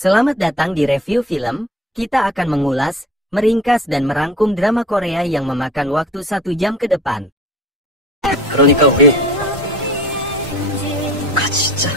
Selamat datang di review film. Kita akan mengulas, meringkas dan merangkum drama Korea yang memakan waktu 1 jam ke depan. 그러니까 우리 같이 진짜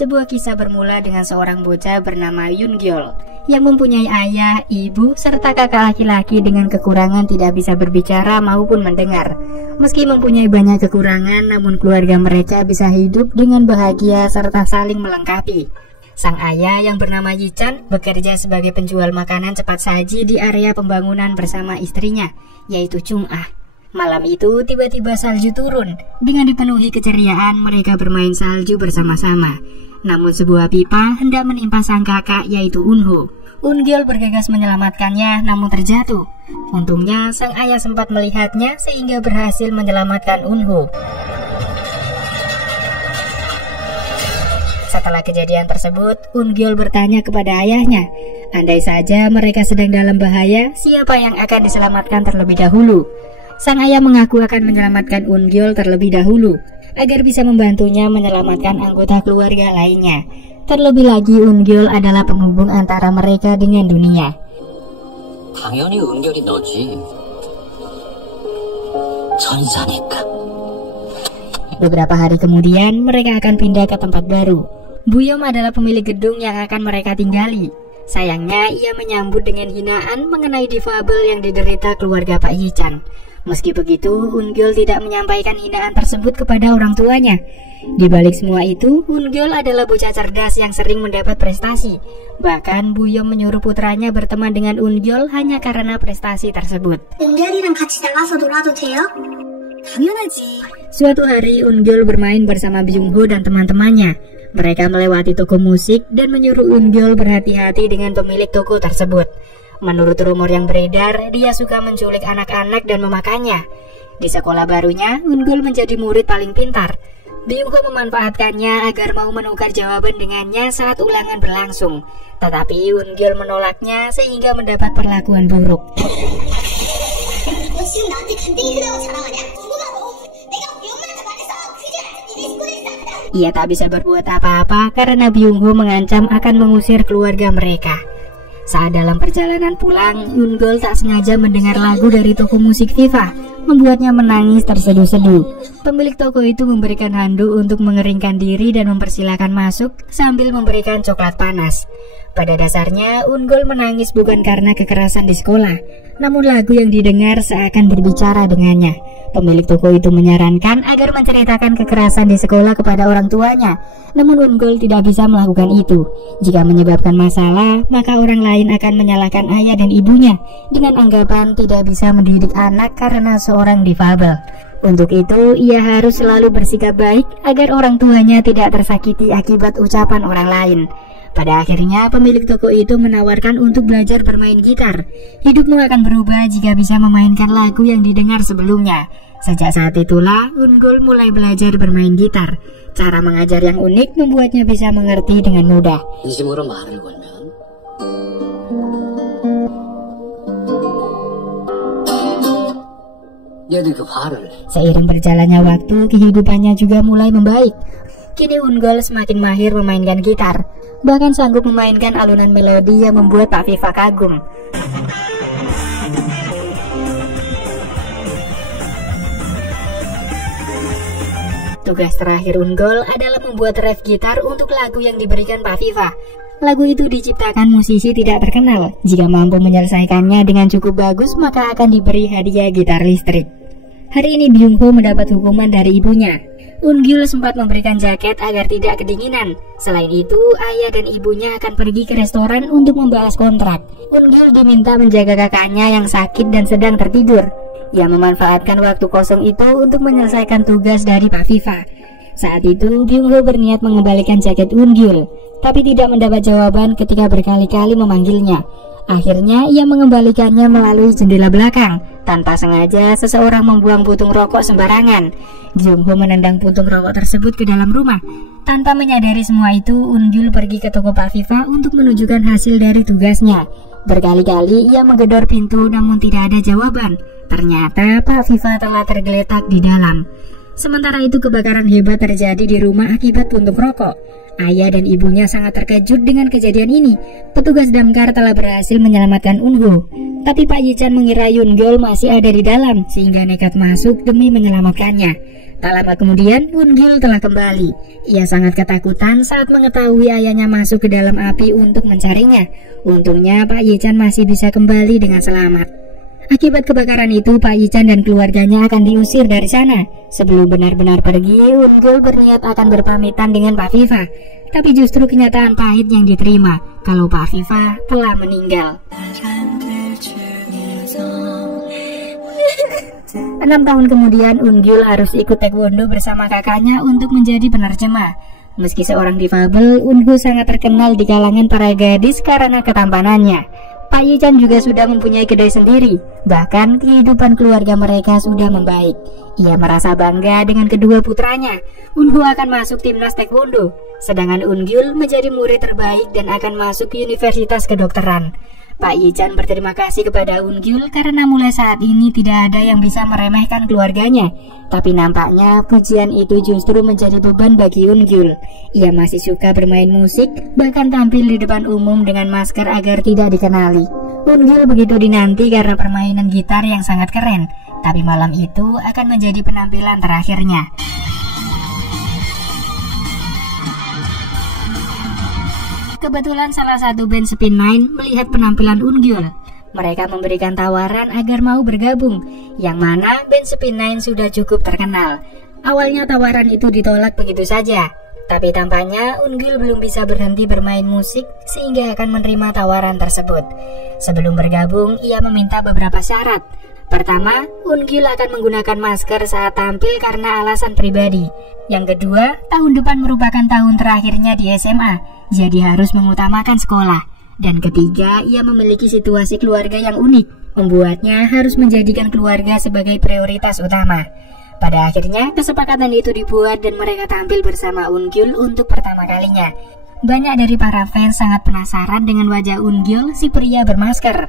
Sebuah kisah bermula dengan seorang bocah bernama Yoon Gyeol yang mempunyai ayah, ibu, serta kakak laki-laki dengan kekurangan tidak bisa berbicara maupun mendengar. Meski mempunyai banyak kekurangan, namun keluarga mereka bisa hidup dengan bahagia serta saling melengkapi. Sang ayah yang bernama Yi-chan bekerja sebagai penjual makanan cepat saji di area pembangunan bersama istrinya, yaitu Chung-ah. Malam itu tiba-tiba salju turun. Dengan dipenuhi keceriaan, mereka bermain salju bersama-sama. Namun sebuah pipa hendak menimpa sang kakak, yaitu Eun-ho. Eun Gyeol bergegas menyelamatkannya, namun terjatuh. Untungnya sang ayah sempat melihatnya sehingga berhasil menyelamatkan Eun-ho. Setelah kejadian tersebut, Eun Gyeol bertanya kepada ayahnya, andai saja mereka sedang dalam bahaya, siapa yang akan diselamatkan terlebih dahulu? Sang ayah mengaku akan menyelamatkan Eun Gyeol terlebih dahulu, agar bisa membantunya menyelamatkan anggota keluarga lainnya. Terlebih lagi Eun Gyeol adalah penghubung antara mereka dengan dunia. 당연히 은결이 너지. 천사니까. Beberapa hari kemudian mereka akan pindah ke tempat baru. Buyom adalah pemilik gedung yang akan mereka tinggali. Sayangnya ia menyambut dengan hinaan mengenai difabel yang diderita keluarga Pak Yi-chan. Meski begitu, Eun Gyeol tidak menyampaikan hinaan tersebut kepada orang tuanya. Di balik semua itu, Eun Gyeol adalah bocah cerdas yang sering mendapat prestasi. Bahkan Buyom menyuruh putranya berteman dengan Eun Gyeol hanya karena prestasi tersebut. 은결이랑 같이 나가서 놀아도 돼요? 당연하지. Suatu hari Eun Gyeol bermain bersama Byung-ho dan teman-temannya. Mereka melewati toko musik dan menyuruh Eun Gyeol berhati-hati dengan pemilik toko tersebut. Menurut rumor yang beredar, dia suka menculik anak-anak dan memakannya. Di sekolah barunya, Eun Gyeol menjadi murid paling pintar. Byung-ho memanfaatkannya agar mau menukar jawaban dengannya saat ulangan berlangsung. Tetapi Eun Gyeol menolaknya sehingga mendapat perlakuan buruk. Ia tak bisa berbuat apa-apa karena Byung-ho mengancam akan mengusir keluarga mereka. Saat dalam perjalanan pulang, Eun Gyeol tak sengaja mendengar lagu dari toko musik Viva, membuatnya menangis terseduh-seduh. Pemilik toko itu memberikan handuk untuk mengeringkan diri dan mempersilahkan masuk sambil memberikan coklat panas. Pada dasarnya, Eun Gyeol menangis bukan karena kekerasan di sekolah, namun lagu yang didengar seakan berbicara dengannya. Pemilik toko itu menyarankan agar menceritakan kekerasan di sekolah kepada orang tuanya. Namun Eun Gyeol tidak bisa melakukan itu. Jika menyebabkan masalah, maka orang lain akan menyalahkan ayah dan ibunya dengan anggapan tidak bisa mendidik anak karena seorang difabel. Untuk itu, ia harus selalu bersikap baik agar orang tuanya tidak tersakiti akibat ucapan orang lain. Pada akhirnya, pemilik toko itu menawarkan untuk belajar bermain gitar. Hidupmu akan berubah jika bisa memainkan lagu yang didengar sebelumnya. Sejak saat itulah, Eun Gyeol mulai belajar bermain gitar. Cara mengajar yang unik membuatnya bisa mengerti dengan mudah. 진심으로 말을 걸면 얘도 그 화를 Seiring berjalannya waktu, kehidupannya juga mulai membaik. Kini Eun Gyeol semakin mahir memainkan gitar, bahkan sanggup memainkan alunan melodi yang membuat Pak Viva kagum. Tugas terakhir Eun Gyeol adalah membuat riff gitar untuk lagu yang diberikan Pak Viva. Lagu itu diciptakan musisi tidak terkenal. Jika mampu menyelesaikannya dengan cukup bagus, maka akan diberi hadiah gitar listrik. Hari ini Byung-ho mendapat hukuman dari ibunya. Eun Gyeol sempat memberikan jaket agar tidak kedinginan. Selain itu, ayah dan ibunya akan pergi ke restoran untuk membalas kontrak. Eun Gyeol diminta menjaga kakaknya yang sakit dan sedang tertidur. Ia memanfaatkan waktu kosong itu untuk menyelesaikan tugas dari Pak Viva. Saat itu, Byung-ho berniat mengembalikan jaket Eun Gyeol, tapi tidak mendapat jawaban ketika berkali-kali memanggilnya. Akhirnya ia mengembalikannya melalui jendela belakang. Tanpa sengaja seseorang membuang puntung rokok sembarangan. Jung-ho menendang puntung rokok tersebut ke dalam rumah. Tanpa menyadari semua itu, Ungyul pergi ke toko Pak Viva untuk menunjukkan hasil dari tugasnya. Berkali-kali ia menggedor pintu namun tidak ada jawaban. Ternyata Pak Viva telah tergeletak di dalam. Sementara itu kebakaran hebat terjadi di rumah akibat puntung rokok. Ayah dan ibunya sangat terkejut dengan kejadian ini. Petugas damkar telah berhasil menyelamatkan Unho. Tapi Pak Yichan mengira Ungyul masih ada di dalam sehingga nekat masuk demi menyelamatkannya. Tak lama kemudian, Ungyul telah kembali. Ia sangat ketakutan saat mengetahui ayahnya masuk ke dalam api untuk mencarinya. Untungnya Pak Yichan masih bisa kembali dengan selamat. Akibat kebakaran itu, Pak Yichan dan keluarganya akan diusir dari sana. Sebelum benar-benar pergi, Ungyul berniat akan berpamitan dengan Pak Viva. Tapi justru kenyataan pahit yang diterima, kalau Pak Viva telah meninggal. 6 tahun kemudian, Ungyul harus ikut taekwondo bersama kakaknya untuk menjadi penerjemah. Meski seorang difabel, Unho sangat terkenal di kalangan para gadis karena ketampanannya. Pak Yichan juga sudah mempunyai kedai sendiri. Bahkan kehidupan keluarga mereka sudah membaik. Ia merasa bangga dengan kedua putranya. Unho akan masuk timnas taekwondo, sedangkan Ungyul menjadi murid terbaik dan akan masuk ke Universitas Kedokteran. Pak Yichan berterima kasih kepada Ungyul karena mulai saat ini tidak ada yang bisa meremehkan keluarganya. Tapi nampaknya pujian itu justru menjadi beban bagi Ungyul. Ia masih suka bermain musik, bahkan tampil di depan umum dengan masker agar tidak dikenali. Ungyul begitu dinanti karena permainan gitar yang sangat keren. Tapi malam itu akan menjadi penampilan terakhirnya. Kebetulan salah satu band Spin Nine melihat penampilan Ungyul. Mereka memberikan tawaran agar mau bergabung, yang mana band Spin Nine sudah cukup terkenal. Awalnya tawaran itu ditolak begitu saja, tapi tampaknya Ungyul belum bisa berhenti bermain musik sehingga akan menerima tawaran tersebut. Sebelum bergabung, ia meminta beberapa syarat. Pertama, Ungyul akan menggunakan masker saat tampil karena alasan pribadi. Yang kedua, tahun depan merupakan tahun terakhirnya di SMA, jadi harus mengutamakan sekolah. Dan ketiga, ia memiliki situasi keluarga yang unik, membuatnya harus menjadikan keluarga sebagai prioritas utama. Pada akhirnya, kesepakatan itu dibuat dan mereka tampil bersama Ungyul untuk pertama kalinya. Banyak dari para fans sangat penasaran dengan wajah Ungyul, si pria bermasker.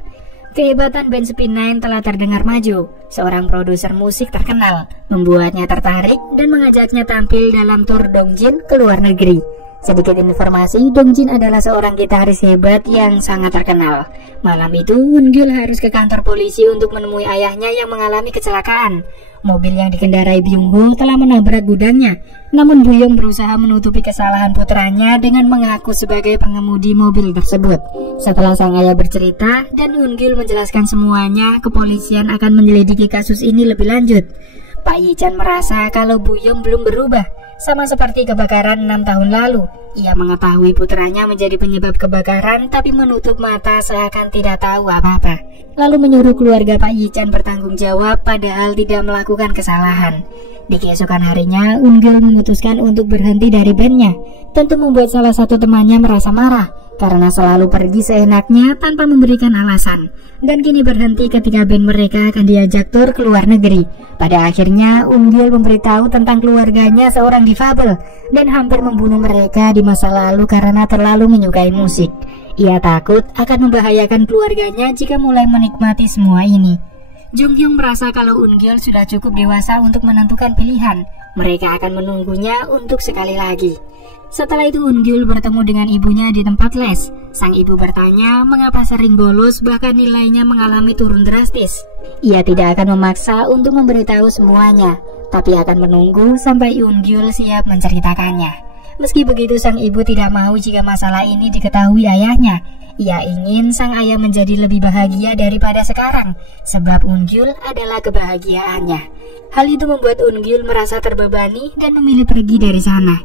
Kehebatan band Spin Nine telah terdengar maju. Seorang produser musik terkenal membuatnya tertarik dan mengajaknya tampil dalam tur Dongjin ke luar negeri. Sedikit informasi, Dongjin adalah seorang gitaris hebat yang sangat terkenal. Malam itu, Ungyul harus ke kantor polisi untuk menemui ayahnya yang mengalami kecelakaan. Mobil yang dikendarai Byung-ho telah menabrak gudangnya. Namun Buyong berusaha menutupi kesalahan putranya dengan mengaku sebagai pengemudi mobil tersebut. Setelah sang ayah bercerita dan Ungyul menjelaskan semuanya, kepolisian akan menyelidiki kasus ini lebih lanjut. Pak Yichan merasa kalau Buyong belum berubah, sama seperti kebakaran 6 tahun lalu. Ia mengetahui putranya menjadi penyebab kebakaran tapi menutup mata seakan tidak tahu apa-apa. Lalu menyuruh keluarga Pak Yichan bertanggung jawab padahal tidak melakukan kesalahan. Di keesokan harinya, Ungyul memutuskan untuk berhenti dari bandnya. Tentu membuat salah satu temannya merasa marah karena selalu pergi seenaknya tanpa memberikan alasan. Dan kini berhenti ketika band mereka akan diajak tur ke luar negeri. Pada akhirnya, Ungyul memberitahu tentang keluarganya seorang difabel dan hampir membunuh mereka di masa lalu karena terlalu menyukai musik. Ia takut akan membahayakan keluarganya jika mulai menikmati semua ini. Jung Hyung merasa kalau Ungyul sudah cukup dewasa untuk menentukan pilihan. Mereka akan menunggunya untuk sekali lagi. Setelah itu Ungyul bertemu dengan ibunya di tempat les. Sang ibu bertanya mengapa sering bolos bahkan nilainya mengalami turun drastis. Ia tidak akan memaksa untuk memberitahu semuanya, tapi akan menunggu sampai Ungyul siap menceritakannya. Meski begitu, sang ibu tidak mau jika masalah ini diketahui ayahnya. Ia ingin sang ayah menjadi lebih bahagia daripada sekarang, sebab Ungyul adalah kebahagiaannya. Hal itu membuat Ungyul merasa terbebani dan memilih pergi dari sana.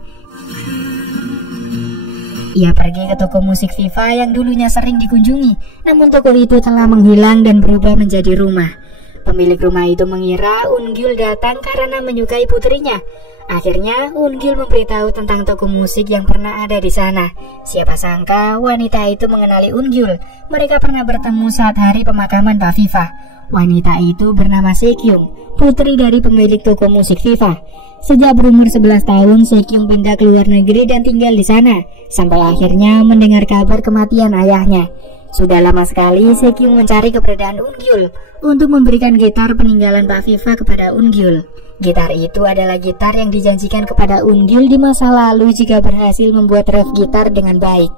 Ia pergi ke toko musik Viva yang dulunya sering dikunjungi, namun toko itu telah menghilang dan berubah menjadi rumah. Pemilik rumah itu mengira Ungyul datang karena menyukai putrinya. Akhirnya Ungyul memberitahu tentang toko musik yang pernah ada di sana. Siapa sangka wanita itu mengenali Ungyul. Mereka pernah bertemu saat hari pemakaman Pak Viva. Wanita itu bernama Sekyung, putri dari pemilik toko musik Viva. Sejak berumur 11 tahun, Sekyung pindah ke luar negeri dan tinggal di sana, sampai akhirnya mendengar kabar kematian ayahnya. Sudah lama sekali Sekyung mencari keberadaan Ungyul untuk memberikan gitar peninggalan Pak Viva kepada Ungyul. Gitar itu adalah gitar yang dijanjikan kepada Ungyul di masa lalu jika berhasil membuat riff gitar dengan baik.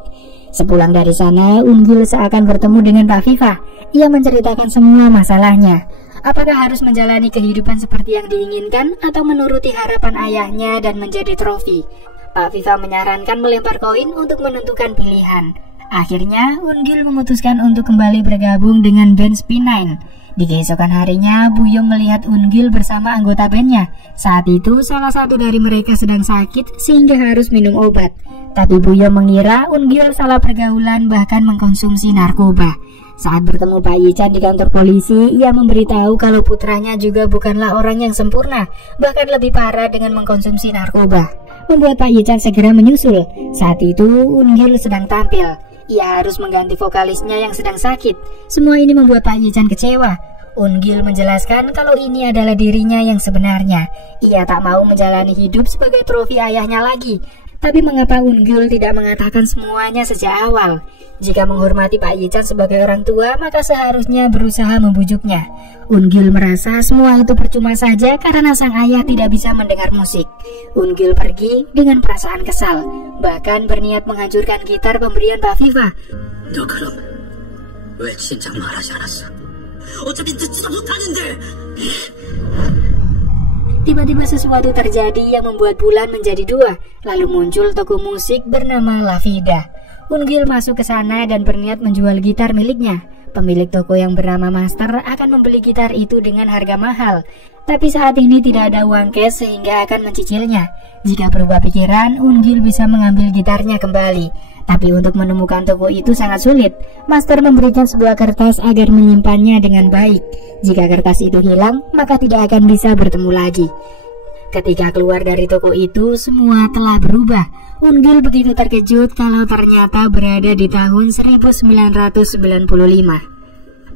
Sepulang dari sana, Ungyul seakan bertemu dengan Pak Viva. Ia menceritakan semua masalahnya. Apakah harus menjalani kehidupan seperti yang diinginkan atau menuruti harapan ayahnya dan menjadi trofi? Pak Viva menyarankan melempar koin untuk menentukan pilihan. Akhirnya, Ungyul memutuskan untuk kembali bergabung dengan band Spin9. Di keesokan harinya, Buyong melihat Ungyul bersama anggota bandnya. Saat itu, salah satu dari mereka sedang sakit sehingga harus minum obat. Tapi Buyong mengira Ungyul salah pergaulan, bahkan mengkonsumsi narkoba. Saat bertemu Pak Yichan di kantor polisi, ia memberitahu kalau putranya juga bukanlah orang yang sempurna, bahkan lebih parah dengan mengkonsumsi narkoba. Membuat Pak Yichan segera menyusul. Saat itu, Ungyul sedang tampil. Ia harus mengganti vokalisnya yang sedang sakit. Semua ini membuat Pak Yichan kecewa. Ungyul menjelaskan kalau ini adalah dirinya yang sebenarnya. Ia tak mau menjalani hidup sebagai trofi ayahnya lagi. Tapi mengapa Ungyul tidak mengatakan semuanya sejak awal? Jika menghormati Pak Yichan sebagai orang tua, maka seharusnya berusaha membujuknya. Ungyul merasa semua itu percuma saja karena sang ayah tidak bisa mendengar musik. Ungyul pergi dengan perasaan kesal, bahkan berniat menghancurkan gitar pemberian Pak Viva. 너 그럼 왜 진작 말하지 않았어? 어차피 듣지도 못하는데. Tiba-tiba sesuatu terjadi yang membuat bulan menjadi dua. Lalu muncul toko musik bernama La Vida. Ungyul masuk ke sana dan berniat menjual gitar miliknya. Pemilik toko yang bernama Master akan membeli gitar itu dengan harga mahal. Tapi saat ini tidak ada uang cash sehingga akan mencicilnya. Jika berubah pikiran, Ungyul bisa mengambil gitarnya kembali. Tapi untuk menemukan toko itu sangat sulit. Master memberikan sebuah kertas agar menyimpannya dengan baik. Jika kertas itu hilang, maka tidak akan bisa bertemu lagi. Ketika keluar dari toko itu, semua telah berubah. Ungyul begitu terkejut kalau ternyata berada di tahun 1995.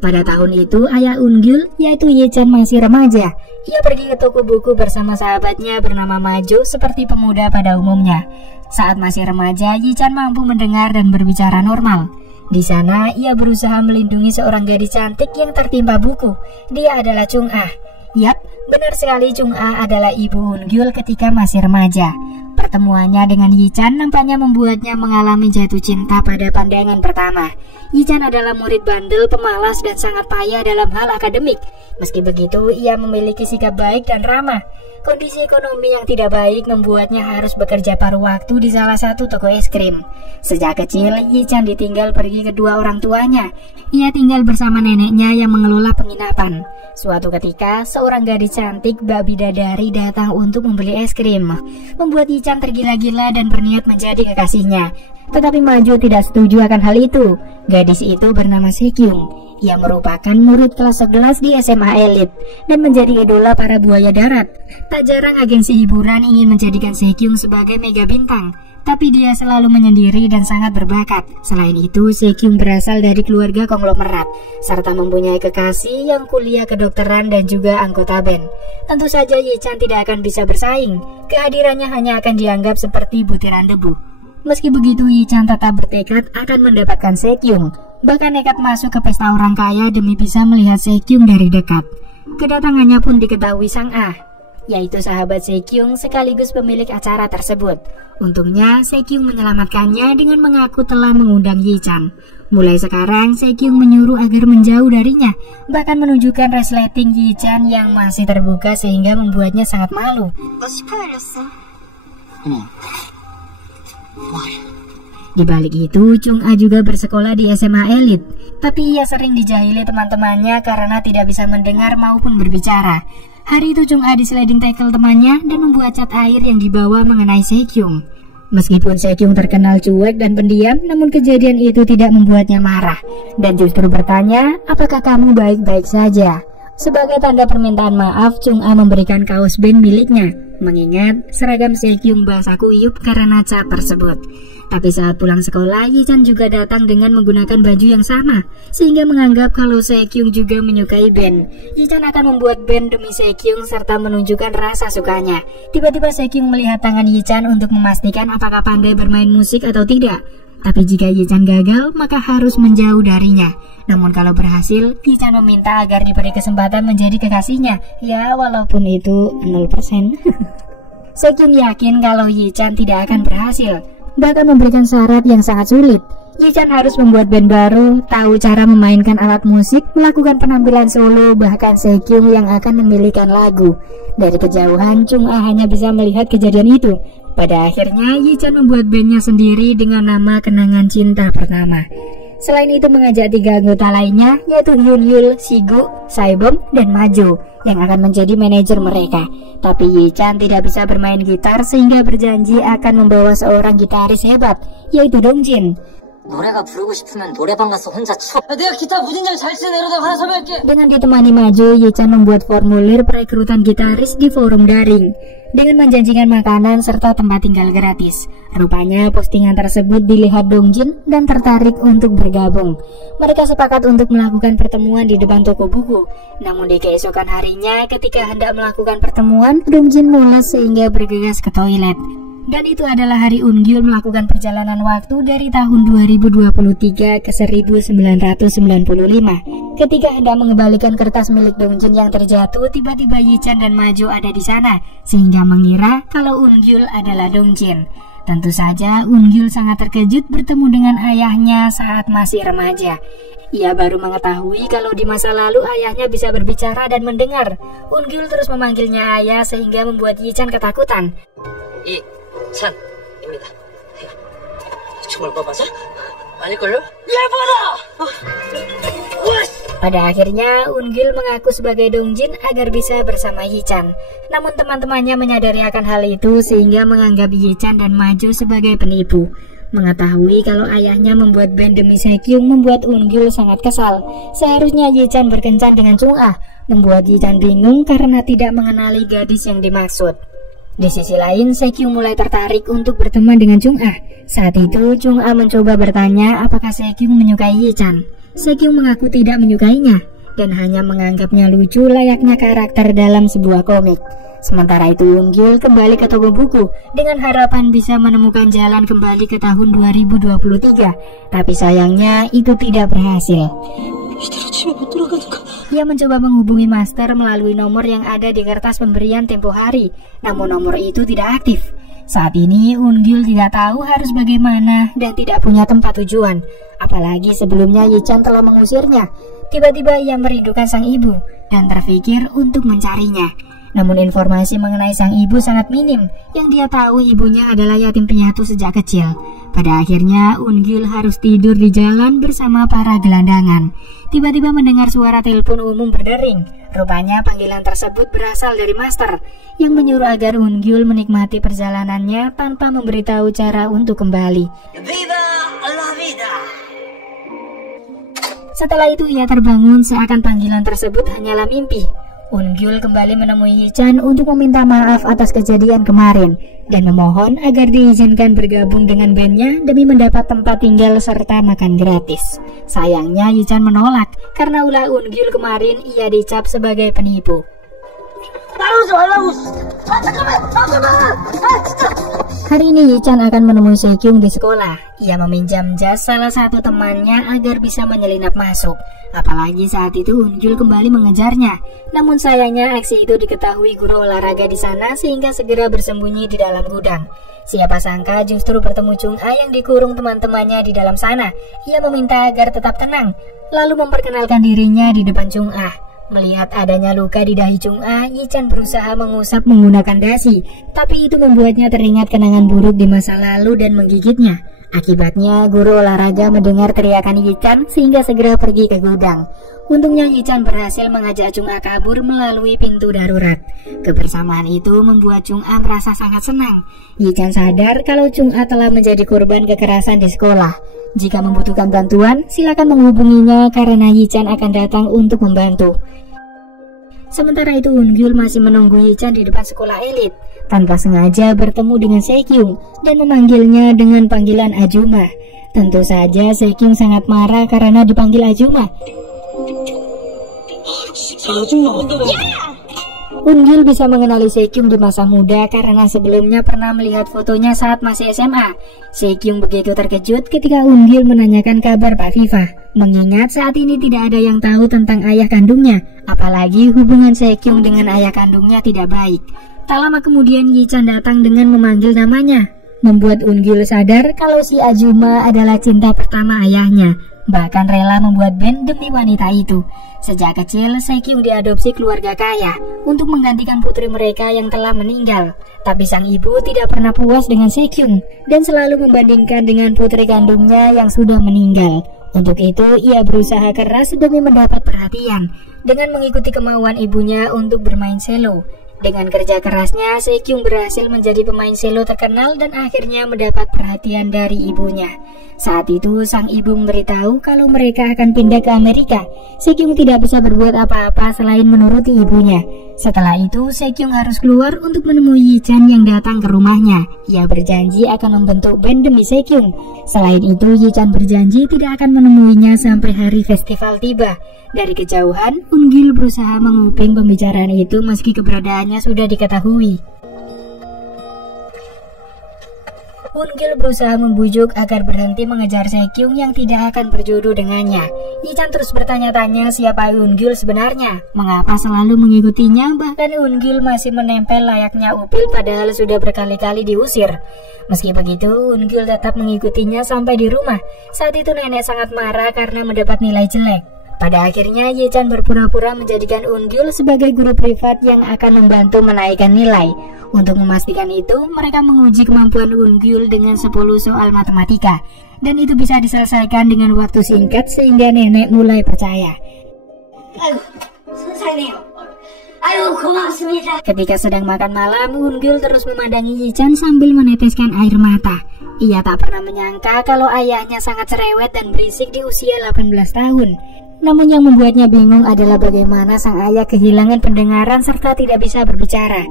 Pada tahun itu, ayah Ungyul, yaitu Yichan, masih remaja. Ia pergi ke toko buku bersama sahabatnya bernama Majo seperti pemuda pada umumnya. Saat masih remaja, Yichan mampu mendengar dan berbicara normal. Di sana, ia berusaha melindungi seorang gadis cantik yang tertimpa buku. Dia adalah Chung Ah. Yap, benar sekali, Chung Ah adalah ibu Ungyul ketika masih remaja. Pertemuannya dengan Yichan nampaknya membuatnya mengalami jatuh cinta pada pandangan pertama. Yichan adalah murid bandel, pemalas, dan sangat payah dalam hal akademik. Meski begitu, ia memiliki sikap baik dan ramah. Kondisi ekonomi yang tidak baik membuatnya harus bekerja paruh waktu di salah satu toko es krim. Sejak kecil, Yichan ditinggal pergi kedua orang tuanya. Ia tinggal bersama neneknya yang mengelola penginapan. Suatu ketika, seorang gadis cantik, Mbak Bidadari, datang untuk membeli es krim. Membuat Yichan tergila-gila dan berniat menjadi kekasihnya. Tetapi Maju tidak setuju akan hal itu. Gadis itu bernama Sekyung. Ia merupakan murid kelas 11 di SMA elit dan menjadi idola para buaya darat. Tak jarang agensi hiburan ingin menjadikan Sekyung sebagai mega bintang, tapi dia selalu menyendiri dan sangat berbakat. Selain itu, Sekyung berasal dari keluarga konglomerat, serta mempunyai kekasih yang kuliah kedokteran dan juga anggota band. Tentu saja Yichan tidak akan bisa bersaing. Kehadirannya hanya akan dianggap seperti butiran debu. Meski begitu, Yichan tetap bertekad akan mendapatkan Sekyung. Bahkan nekat masuk ke pesta orang kaya demi bisa melihat Sekyung dari dekat. Kedatangannya pun diketahui Sang Ah, yaitu sahabat Sekyung sekaligus pemilik acara tersebut. Untungnya, Sekyung menyelamatkannya dengan mengaku telah mengundang Yichan. Mulai sekarang, Sekyung menyuruh agar menjauh darinya, bahkan menunjukkan resleting Yichan yang masih terbuka sehingga membuatnya sangat malu. Di balik itu, Chung Ah juga bersekolah di SMA elit, tapi ia sering dijahili teman-temannya karena tidak bisa mendengar maupun berbicara. Hari itu Chung Ah disliding tackle temannya dan membuat cat air yang dibawa mengenai Sekyung. Meskipun Sekyung terkenal cuek dan pendiam, namun kejadian itu tidak membuatnya marah dan justru bertanya, "Apakah kamu baik-baik saja?" Sebagai tanda permintaan maaf, Chung-ah memberikan kaos band miliknya, mengingat seragam Sekyung basah kuyup karena cat tersebut. Tapi saat pulang sekolah, Yi-chan juga datang dengan menggunakan baju yang sama, sehingga menganggap kalau Sekyung juga menyukai band. Yi-chan akan membuat band demi Sekyung serta menunjukkan rasa sukanya. Tiba-tiba Sekyung melihat tangan Yi-chan untuk memastikan apakah pandai bermain musik atau tidak. Tapi jika Yi-chan gagal, maka harus menjauh darinya. Namun kalau berhasil, Yi-chan meminta agar diberi kesempatan menjadi kekasihnya. Ya, walaupun itu 0%. Sekyung yakin kalau Yi-chan tidak akan berhasil, bahkan memberikan syarat yang sangat sulit. Yi-chan harus membuat band baru, tahu cara memainkan alat musik, melakukan penampilan solo, bahkan Sekyung yang akan memilihkan lagu. Dari kejauhan, Chung-ah hanya bisa melihat kejadian itu. Pada akhirnya, Yi-chan membuat bandnya sendiri dengan nama Kenangan Cinta Pertama. Selain itu mengajak 3 anggota lainnya, yaitu Hyun-yul, Sigu, Saibom, dan Majo, yang akan menjadi manajer mereka. Tapi Yi-chan tidak bisa bermain gitar sehingga berjanji akan membawa seorang gitaris hebat, yaitu Dongjin. 노래가 부르고 싶으면 노래방 가서 혼자 쳐. 내가 기타 무진장 잘 치는 애로다 하나 섭외할게. Dengan ditemani Majo, Yi-chan membuat formulir perekrutan gitaris di forum daring dengan menjanjikan makanan serta tempat tinggal gratis. Rupanya postingan tersebut dilihat Dongjin dan tertarik untuk bergabung. Mereka sepakat untuk melakukan pertemuan di depan toko buku. Namun di keesokan harinya ketika hendak melakukan pertemuan, Dongjin mules sehingga bergegas ke toilet. Dan itu adalah hari Eun-gyul melakukan perjalanan waktu dari tahun 2023 ke 1995. Ketika hendak mengembalikan kertas milik Dongjin yang terjatuh, tiba-tiba Yi-chan dan Majo ada di sana, sehingga mengira kalau Eun-gyul adalah Dongjin. Tentu saja Eun-gyul sangat terkejut bertemu dengan ayahnya saat masih remaja. Ia baru mengetahui kalau di masa lalu ayahnya bisa berbicara dan mendengar. Eun-gyul terus memanggilnya ayah sehingga membuat Yi-chan ketakutan. 찬입니다. 죽을 거 맞아? 아닐걸요? 예뻐라! Pada akhirnya, Eun-gyul mengaku sebagai Dongjin agar bisa bersama Yi-chan. Namun teman-temannya menyadari akan hal itu sehingga menganggap Yi-chan dan Majo sebagai penipu. Mengetahui kalau ayahnya membuat band demi Sekyung membuat Eun-gyul sangat kesal. Seharusnya Yi-chan berkencan dengan Chung-ah, membuat Yi-chan bingung karena tidak mengenali gadis yang dimaksud. Di sisi lain, Sekyung mulai tertarik untuk berteman dengan Chung-ah. Saat itu, Chung-ah mencoba bertanya apakah Sekyung menyukai Yi-chan. Sekyung mengaku tidak menyukainya dan hanya menganggapnya lucu layaknya karakter dalam sebuah komik. Sementara itu, Eun-gyul kembali ke toko buku dengan harapan bisa menemukan jalan kembali ke tahun 2023. Tapi sayangnya itu tidak berhasil. Ia mencoba menghubungi master melalui nomor yang ada di kertas pemberian tempo hari, namun nomor itu tidak aktif. Saat ini Eun-gyul tidak tahu harus bagaimana dan tidak punya tempat tujuan. Apalagi sebelumnya Yi-chan telah mengusirnya. Tiba-tiba ia merindukan sang ibu dan terpikir untuk mencarinya. Namun informasi mengenai sang ibu sangat minim. Yang dia tahu ibunya adalah yatim piatu sejak kecil. Pada akhirnya Eun-gyul harus tidur di jalan bersama para gelandangan. Tiba-tiba mendengar suara telepon umum berdering. Rupanya panggilan tersebut berasal dari master yang menyuruh agar Eun-gyul menikmati perjalanannya tanpa memberitahu cara untuk kembali. Viva la vida! Setelah itu ia terbangun seakan panggilan tersebut hanyalah mimpi. Eun-gyul kembali menemui Yi-chan untuk meminta maaf atas kejadian kemarin dan memohon agar diizinkan bergabung dengan bandnya demi mendapat tempat tinggal serta makan gratis. Sayangnya Yi-chan menolak karena ulah Eun-gyul kemarin ia dicap sebagai penipu. Hari ini Yi-chan akan menemui Sekyung di sekolah. Ia meminjam jas salah satu temannya agar bisa menyelinap masuk. Apalagi saat itu Eun-gyul kembali mengejarnya. Namun sayangnya aksi itu diketahui guru olahraga di sana sehingga segera bersembunyi di dalam gudang. Siapa sangka justru bertemu Chung-ah yang dikurung teman-temannya di dalam sana. Ia meminta agar tetap tenang, lalu memperkenalkan dirinya di depan Chung-ah. Melihat adanya luka di dahi Chung-ah, Yi-chan berusaha mengusap menggunakan dasi, tapi itu membuatnya teringat kenangan buruk di masa lalu dan menggigitnya. Akibatnya, guru olahraga mendengar teriakan Yi-chan sehingga segera pergi ke gudang. Untungnya Yi-chan berhasil mengajak Chung-ah kabur melalui pintu darurat. Kebersamaan itu membuat Chung-ah merasa sangat senang. Yi-chan sadar kalau Chung-ah telah menjadi korban kekerasan di sekolah. Jika membutuhkan bantuan, silakan menghubunginya karena Yi-chan akan datang untuk membantu. Sementara itu Eun-gul masih menunggu Yi-chan di depan sekolah elit. Tanpa sengaja bertemu dengan Se-kyung dan memanggilnya dengan panggilan Ajuma. Tentu saja Se-kyung sangat marah karena dipanggil Ajuma. Eun-gul bisa mengenali Se-kyung di masa muda karena sebelumnya pernah melihat fotonya saat masih SMA. Se-kyung begitu terkejut ketika Eun-gul menanyakan kabar Pak Viva, mengingat saat ini tidak ada yang tahu tentang ayah kandungnya, apalagi hubungan Se-kyung dengan ayah kandungnya tidak baik. Tak lama kemudian Yi-chan datang dengan memanggil namanya, membuat Eun-gul sadar kalau si Ajuma adalah cinta pertama ayahnya, bahkan rela membuat band demi wanita itu. Sejak kecil, Se-kyung diadopsi keluarga kaya untuk menggantikan putri mereka yang telah meninggal. Tapi sang ibu tidak pernah puas dengan Se-kyung dan selalu membandingkan dengan putri kandungnya yang sudah meninggal. Untuk itu, ia berusaha keras demi mendapat perhatian dengan mengikuti kemauan ibunya untuk bermain selo. Dengan kerja kerasnya, Se-kyung berhasil menjadi pemain selo terkenal dan akhirnya mendapat perhatian dari ibunya. Saat itu, sang ibu memberitahu kalau mereka akan pindah ke Amerika. Se-kyung tidak bisa berbuat apa-apa selain menuruti ibunya. Setelah itu, Se-kyung harus keluar untuk menemui Yi-chan yang datang ke rumahnya. Ia berjanji akan membentuk band demi Se-kyung. Selain itu, Yi-chan berjanji tidak akan menemuinya sampai hari festival tiba. Dari kejauhan, Eun-gul berusaha menguping pembicaraan itu meski keberadaannya sudah diketahui. Eun-gul berusaha membujuk agar berhenti mengejar Se-kyung yang tidak akan berjodoh dengannya. Yi-chan terus bertanya-tanya siapa Eun-gul sebenarnya, mengapa selalu mengikutinya, bahkan Eun-gul masih menempel layaknya upil padahal sudah berkali-kali diusir. Meski begitu, Eun-gul tetap mengikutinya sampai di rumah. Saat itu nenek sangat marah karena mendapat nilai jelek. Pada akhirnya, Yi-chan berpura-pura menjadikan Eun-gul sebagai guru privat yang akan membantu menaikkan nilai. Untuk memastikan itu, mereka menguji kemampuan Eun-gul dengan 10 soal matematika. Dan itu bisa diselesaikan dengan waktu singkat sehingga nenek mulai percaya. Ketika sedang makan malam, Eun-gul terus memandangi Yi-chan sambil meneteskan air mata. Ia tak pernah menyangka kalau ayahnya sangat cerewet dan berisik di usia 18 tahun. Namun yang membuatnya bingung adalah bagaimana sang ayah kehilangan pendengaran serta tidak bisa berbicara.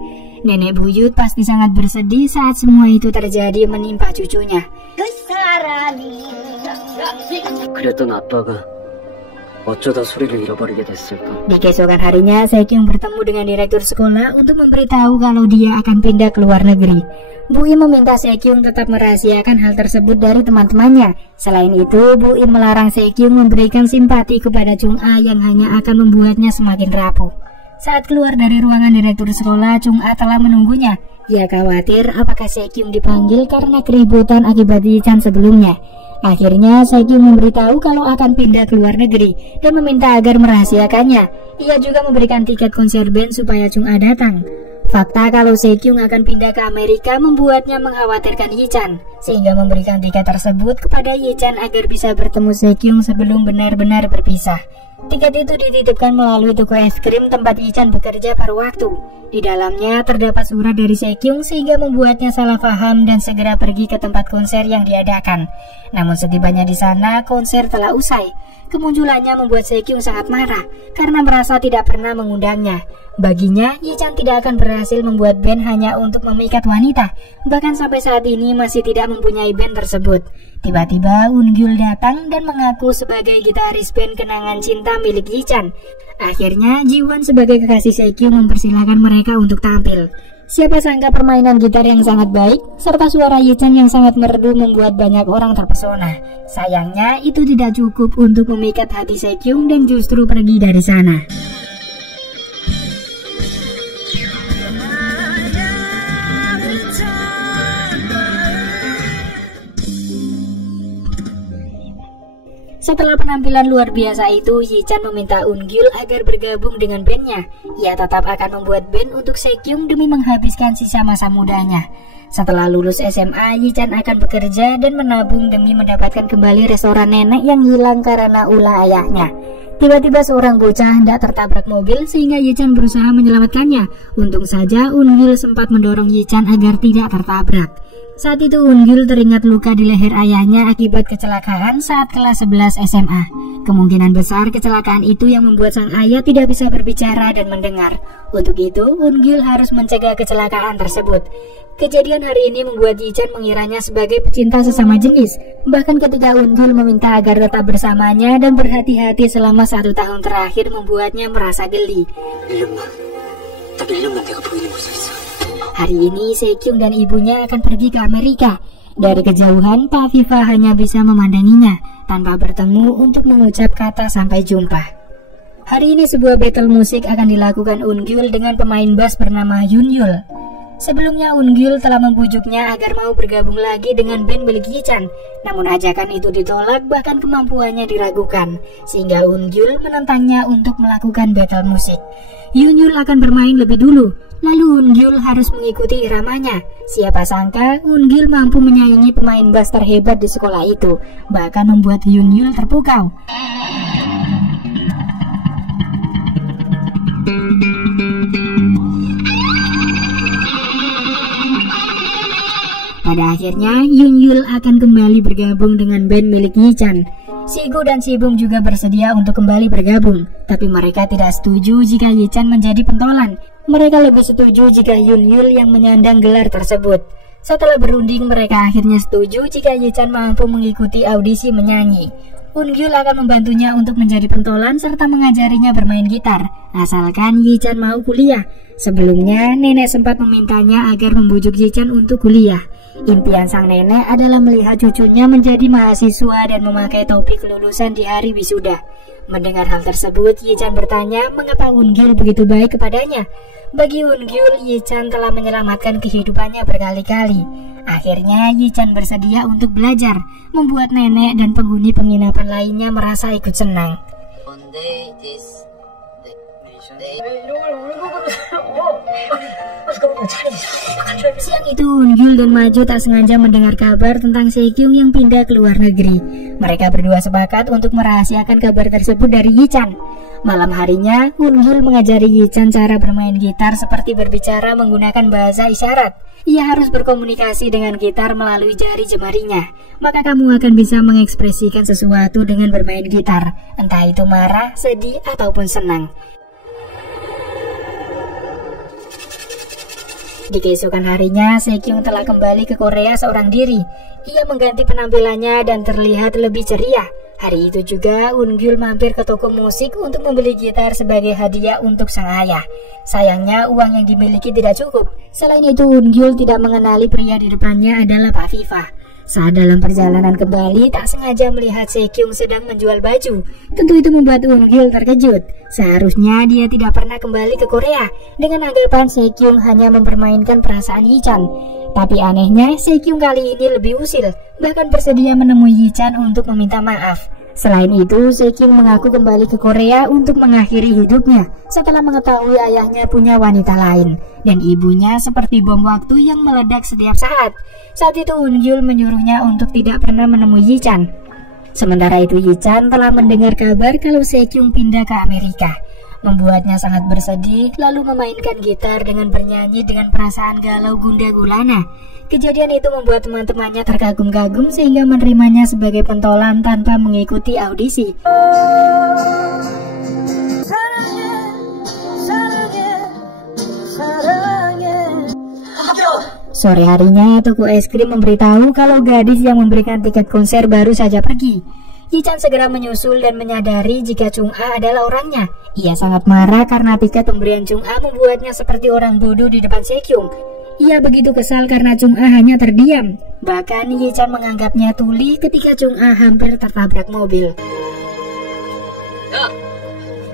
Nenek buyut pasti sangat bersedih saat semua itu terjadi menimpa cucunya. Di keesokan harinya, Se-kyung bertemu dengan direktur sekolah untuk memberitahu kalau dia akan pindah ke luar negeri. Bu Im meminta Se-kyung tetap merahasiakan hal tersebut dari teman-temannya. Selain itu, Bu Im melarang Se-kyung memberikan simpati kepada Chung-a yang hanya akan membuatnya semakin rapuh. Saat keluar dari ruangan direktur sekolah, Chung-a telah menunggunya. Ia khawatir apakah Se-kyung dipanggil karena keributan akibat Yi-chan sebelumnya. Akhirnya, Se-kyung memberitahu kalau akan pindah ke luar negeri dan meminta agar merahasiakannya. Ia juga memberikan tiket konser band supaya Chung-a datang. Fakta kalau Se-kyung akan pindah ke Amerika membuatnya mengkhawatirkan Yi-chan, sehingga memberikan tiket tersebut kepada Yi-chan agar bisa bertemu Se-kyung sebelum benar-benar berpisah. Tiket itu dititipkan melalui toko es krim tempat Yi-chan bekerja paruh waktu. Di dalamnya terdapat surat dari Se-kyung sehingga membuatnya salah paham dan segera pergi ke tempat konser yang diadakan. Namun setibanya di sana, konser telah usai. Kemunculannya membuat Se-kyung sangat marah karena merasa tidak pernah mengundangnya. Baginya, Yi-chan tidak akan berhasil membuat band hanya untuk memikat wanita. Bahkan sampai saat ini masih tidak mempunyai band tersebut. Tiba-tiba Eun-gul datang dan mengaku sebagai gitaris band Kenangan Cinta milik Yi-chan. Akhirnya, Ji-won sebagai kekasih Se-kyung mempersilahkan mereka untuk tampil. Siapa sangka permainan gitar yang sangat baik serta suara Yi-chan yang sangat merdu membuat banyak orang terpesona. Sayangnya, itu tidak cukup untuk memikat hati Se-kyung dan justru pergi dari sana. Setelah penampilan luar biasa itu, Yi-chan meminta Eun-gul agar bergabung dengan bandnya. Ia tetap akan membuat band untuk Se-kyung demi menghabiskan sisa masa mudanya. Setelah lulus SMA, Yi-chan akan bekerja dan menabung demi mendapatkan kembali restoran nenek yang hilang karena ulah ayahnya. Tiba-tiba seorang bocah hendak tertabrak mobil sehingga Yi-chan berusaha menyelamatkannya. Untung saja Eun-gul sempat mendorong Yi-chan agar tidak tertabrak. Saat itu Ungyul teringat luka di leher ayahnya akibat kecelakaan saat kelas 11 SMA. Kemungkinan besar kecelakaan itu yang membuat sang ayah tidak bisa berbicara dan mendengar. Untuk itu, Ungyul harus mencegah kecelakaan tersebut. Kejadian hari ini membuat Yi-chan mengiranya sebagai pecinta sesama jenis. Bahkan ketika Ungyul meminta agar tetap bersamanya dan berhati-hati selama 1 tahun terakhir membuatnya merasa geli. Hari ini Sekyung dan ibunya akan pergi ke Amerika. Dari kejauhan, Pak Viva hanya bisa memandanginya tanpa bertemu untuk mengucap kata sampai jumpa. Hari ini sebuah battle musik akan dilakukan Ungyul dengan pemain bass bernama Yunyul. Sebelumnya Ungyul telah membujuknya agar mau bergabung lagi dengan band milik Yi-chan. Namun ajakan itu ditolak, bahkan kemampuannya diragukan, sehingga Ungyul menentangnya untuk melakukan battle musik. Yunyul akan bermain lebih dulu, lalu Ungyul harus mengikuti iramanya. Siapa sangka Ungyul mampu menyaingi pemain bass terhebat di sekolah itu, bahkan membuat Yunyul terpukau. Pada akhirnya, Yunyul akan kembali bergabung dengan band milik Yi-chan. Sigu dan Sibum juga bersedia untuk kembali bergabung, tapi mereka tidak setuju jika Yi-chan menjadi pentolan. Mereka lebih setuju jika Yunyul yang menyandang gelar tersebut. Setelah berunding, mereka akhirnya setuju jika Yi-chan mampu mengikuti audisi menyanyi. Ungyul akan membantunya untuk menjadi pentolan serta mengajarinya bermain gitar, asalkan Yi-chan mau kuliah. Sebelumnya, nenek sempat memintanya agar membujuk Yi-chan untuk kuliah. Impian sang nenek adalah melihat cucunya menjadi mahasiswa dan memakai topi kelulusan di hari wisuda. Mendengar hal tersebut, Yi-chan bertanya mengapa Ungyul begitu baik kepadanya. Bagi Ungyul, Yi-chan telah menyelamatkan kehidupannya berkali-kali. Akhirnya, Yi-chan bersedia untuk belajar, membuat nenek dan penghuni penginapan lainnya merasa ikut senang. Siang itu Ungyul dan Maju tak sengaja mendengar kabar tentang Sekyung yang pindah ke luar negeri. Mereka berdua sepakat untuk merahasiakan kabar tersebut dari Yi-chan. Malam harinya, Ungyul mengajari Yi-chan cara bermain gitar seperti berbicara menggunakan bahasa isyarat. Ia harus berkomunikasi dengan gitar melalui jari jemarinya. Maka kamu akan bisa mengekspresikan sesuatu dengan bermain gitar, entah itu marah, sedih, ataupun senang. Di keesokan harinya, Sekyung telah kembali ke Korea seorang diri. Ia mengganti penampilannya dan terlihat lebih ceria. Hari itu juga, Ungyul mampir ke toko musik untuk membeli gitar sebagai hadiah untuk sang ayah. Sayangnya, uang yang dimiliki tidak cukup. Selain itu, Ungyul tidak mengenali pria di depannya adalah Pak Viva. Saat dalam perjalanan kembali, tak sengaja melihat Sekyung sedang menjual baju. Tentu itu membuat Ungyul terkejut. Seharusnya dia tidak pernah kembali ke Korea. Dengan anggapan Sekyung hanya mempermainkan perasaan Yi-chan. Tapi anehnya, Sekyung kali ini lebih usil, bahkan bersedia menemui Yi-chan untuk meminta maaf. Selain itu, Sekyung mengaku kembali ke Korea untuk mengakhiri hidupnya setelah mengetahui ayahnya punya wanita lain dan ibunya seperti bom waktu yang meledak setiap saat. Saat itu Ungyul menyuruhnya untuk tidak pernah menemui Yi-chan. Sementara itu Yi-chan telah mendengar kabar kalau Sekyung pindah ke Amerika. Membuatnya sangat bersedih, lalu memainkan gitar dengan bernyanyi dengan perasaan galau gundah gulana. Kejadian itu membuat teman-temannya terkagum-kagum sehingga menerimanya sebagai pentolan tanpa mengikuti audisi. Sore harinya, toko es krim memberitahu kalau gadis yang memberikan tiket konser baru saja pergi. Yi-chan segera menyusul dan menyadari jika Chung-a adalah orangnya. Ia sangat marah karena tiket pemberian Chung-a membuatnya seperti orang bodoh di depan Sekyung. Ia begitu kesal karena Chung-a hanya terdiam. Bahkan Yi-chan menganggapnya tuli ketika Chung-a hampir tertabrak mobil.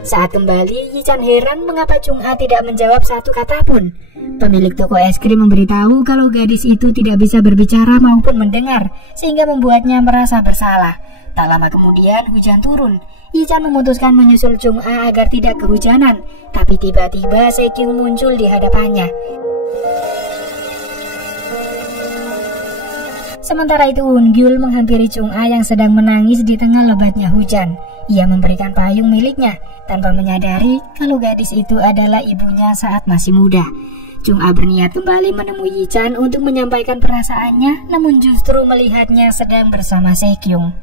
Saat kembali, Yi-chan heran mengapa Chung-a tidak menjawab satu kata pun. Pemilik toko es krim memberitahu kalau gadis itu tidak bisa berbicara maupun mendengar, sehingga membuatnya merasa bersalah. Tak lama kemudian, hujan turun. Yi-chan memutuskan menyusul Chung-a agar tidak kehujanan, tapi tiba-tiba Sekyung muncul di hadapannya. Sementara itu, Ungyul menghampiri Chung-a yang sedang menangis di tengah lebatnya hujan. Ia memberikan payung miliknya, tanpa menyadari kalau gadis itu adalah ibunya saat masih muda. Chung-ah berniat kembali menemui Yi-chan untuk menyampaikan perasaannya, namun justru melihatnya sedang bersama Se-kyung.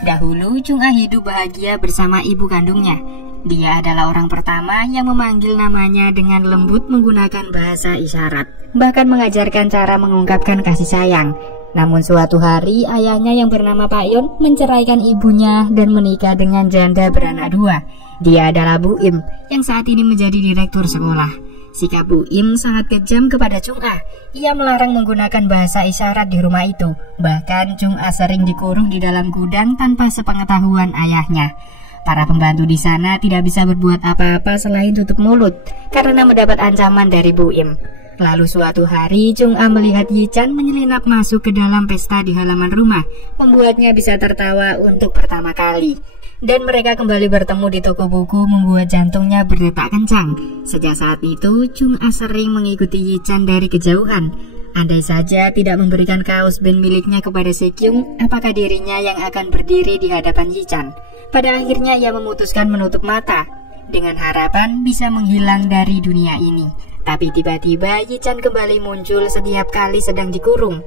Dahulu, Chung-ah hidup bahagia bersama ibu kandungnya. Dia adalah orang pertama yang memanggil namanya dengan lembut menggunakan bahasa isyarat, bahkan mengajarkan cara mengungkapkan kasih sayang. Namun suatu hari, ayahnya yang bernama Pak Yon menceraikan ibunya dan menikah dengan janda beranak dua. Dia adalah Bu Im, yang saat ini menjadi direktur sekolah. Sikap Bu Im sangat kejam kepada Chung-ah. Ia melarang menggunakan bahasa isyarat di rumah itu. Bahkan Chung-ah sering dikurung di dalam gudang tanpa sepengetahuan ayahnya. Para pembantu di sana tidak bisa berbuat apa-apa selain tutup mulut karena mendapat ancaman dari Bu Im. Lalu suatu hari, Chung-ah melihat Yi-chan menyelinap masuk ke dalam pesta di halaman rumah, membuatnya bisa tertawa untuk pertama kali. Dan mereka kembali bertemu di toko buku, membuat jantungnya berdetak kencang. Sejak saat itu, Chung-ah sering mengikuti Yi-chan dari kejauhan. Andai saja tidak memberikan kaos band miliknya kepada Se-kyung, apakah dirinya yang akan berdiri di hadapan Yi-chan? Pada akhirnya ia memutuskan menutup mata, dengan harapan bisa menghilang dari dunia ini. Tapi tiba-tiba Yi-chan kembali muncul setiap kali sedang dikurung.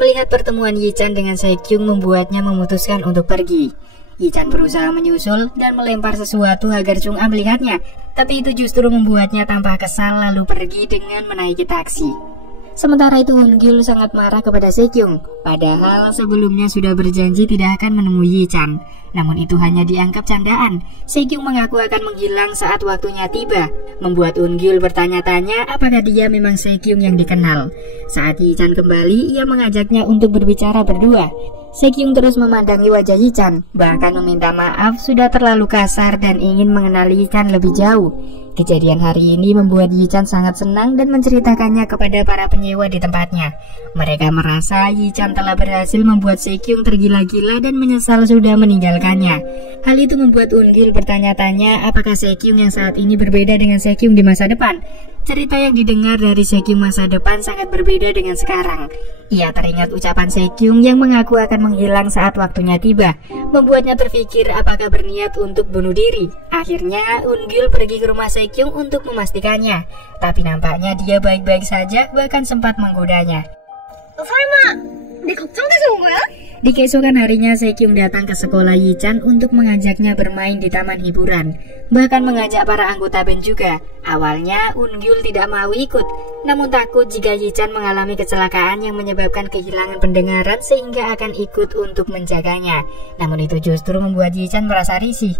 Melihat pertemuan Yi-chan dengan Se-kyung membuatnya memutuskan untuk pergi. Yi-chan berusaha menyusul dan melempar sesuatu agar Chung-ah melihatnya, tapi itu justru membuatnya tampak kesal lalu pergi dengan menaiki taksi. Sementara itu Eun-gil sangat marah kepada Se-kyung, padahal sebelumnya sudah berjanji tidak akan menemui Yi-chan. Namun itu hanya dianggap candaan. Se-kyung mengaku akan menghilang saat waktunya tiba, membuat Eun-gil bertanya-tanya apakah dia memang Se-kyung yang dikenal. Saat Yi-chan kembali, ia mengajaknya untuk berbicara berdua. Se-kyung terus memandangi wajah Yi-chan, bahkan meminta maaf sudah terlalu kasar dan ingin mengenali Yi-chan lebih jauh. Kejadian hari ini membuat Yi-chan sangat senang dan menceritakannya kepada para penyewa di tempatnya. Mereka merasa Yi-chan telah berhasil membuat Se-kyung tergila-gila dan menyesal sudah meninggalkannya. Hal itu membuat Eun-gil bertanya-tanya apakah Se-kyung yang saat ini berbeda dengan Se-kyung di masa depan. Cerita yang didengar dari Se-kyung masa depan sangat berbeda dengan sekarang. Ia teringat ucapan Se-kyung yang mengaku akan menghilang saat waktunya tiba, membuatnya terpikir apakah berniat untuk bunuh diri. Akhirnya Eun-gil pergi ke rumah Se-kyung untuk memastikannya, tapi nampaknya dia baik-baik saja, bahkan sempat menggodanya. 설마 내 걱정돼서 온 거야? Di keesokan harinya Se-kyung datang ke sekolah Yi-chan untuk mengajaknya bermain di taman hiburan, bahkan mengajak para anggota band juga. Awalnya Eun-gil tidak mau ikut, namun takut jika Yi-chan mengalami kecelakaan yang menyebabkan kehilangan pendengaran sehingga akan ikut untuk menjaganya. Namun itu justru membuat Yi-chan merasa risih.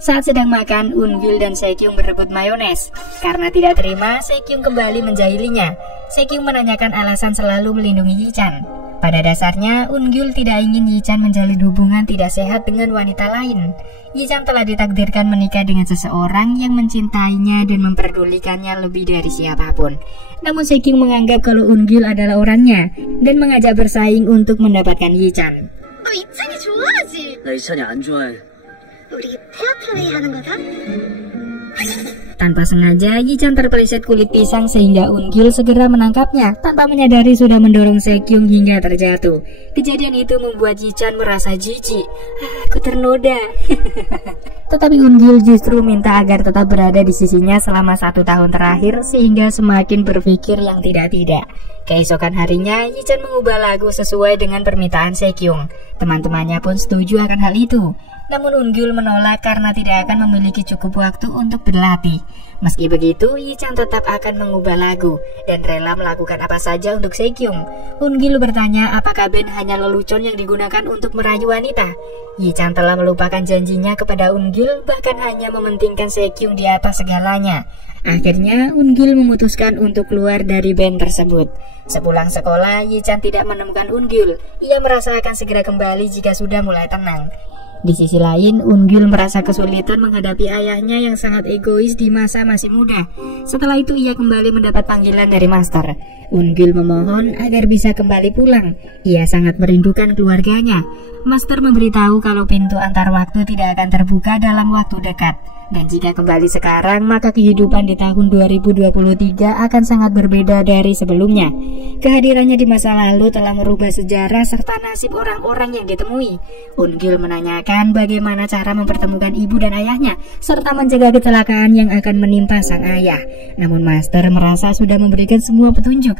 Saat sedang makan, Eun-gil dan Se-kyung berebut mayones. Karena tidak terima, Se-kyung kembali menjahilinya. Se-kyung menanyakan alasan selalu melindungi Yi-chan. Pada dasarnya, Eun-gil tidak ingin Yi-chan menjalin hubungan tidak sehat dengan wanita lain. Yi-chan telah ditakdirkan menikah dengan seseorang yang mencintainya dan memperdulikannya lebih dari siapapun. Namun Se-kyung menganggap kalau Eun-gil adalah orangnya dan mengajak bersaing untuk mendapatkan Yi-chan. 너 이찬이 좋아하지? 나 이찬이 안 좋아해. 우리 페어플레이 하는 거다? Tanpa sengaja, Yi-chan terpeleset kulit pisang sehingga Eun-gil segera menangkapnya tanpa menyadari sudah mendorong Se-kyung hingga terjatuh. Kejadian itu membuat Yi-chan merasa jijik. Aku ternoda. Tetapi Eun-gil justru minta agar tetap berada di sisinya selama 1 tahun terakhir sehingga semakin berpikir yang tidak-tidak. Keesokan harinya, Yi-chan mengubah lagu sesuai dengan permintaan Se-kyung. Teman-temannya pun setuju akan hal itu. Namun Eun-gil menolak karena tidak akan memiliki cukup waktu untuk berlatih. Meski begitu, Yi-chan tetap akan mengubah lagu dan rela melakukan apa saja untuk Se-kyung. Eun-gil bertanya apakah band hanya lelucon yang digunakan untuk merayu wanita. Yi-chan telah melupakan janjinya kepada Eun-gil, bahkan hanya mementingkan Se-kyung di atas segalanya. Akhirnya, Eun-gil memutuskan untuk keluar dari band tersebut. Sepulang sekolah, Yi-chan tidak menemukan Eun-gil. Ia merasa akan segera kembali jika sudah mulai tenang. Di sisi lain, Eun-gil merasa kesulitan menghadapi ayahnya yang sangat egois di masa masih muda. Setelah itu ia kembali mendapat panggilan dari master. Eun-gil memohon agar bisa kembali pulang. Ia sangat merindukan keluarganya. Master memberitahu kalau pintu antar waktu tidak akan terbuka dalam waktu dekat. Dan jika kembali sekarang, maka kehidupan di tahun 2023 akan sangat berbeda dari sebelumnya. Kehadirannya di masa lalu telah merubah sejarah serta nasib orang-orang yang ditemui. Eun-gil menanyakan bagaimana cara mempertemukan ibu dan ayahnya, serta mencegah kecelakaan yang akan menimpa sang ayah. Namun Master merasa sudah memberikan semua petunjuk.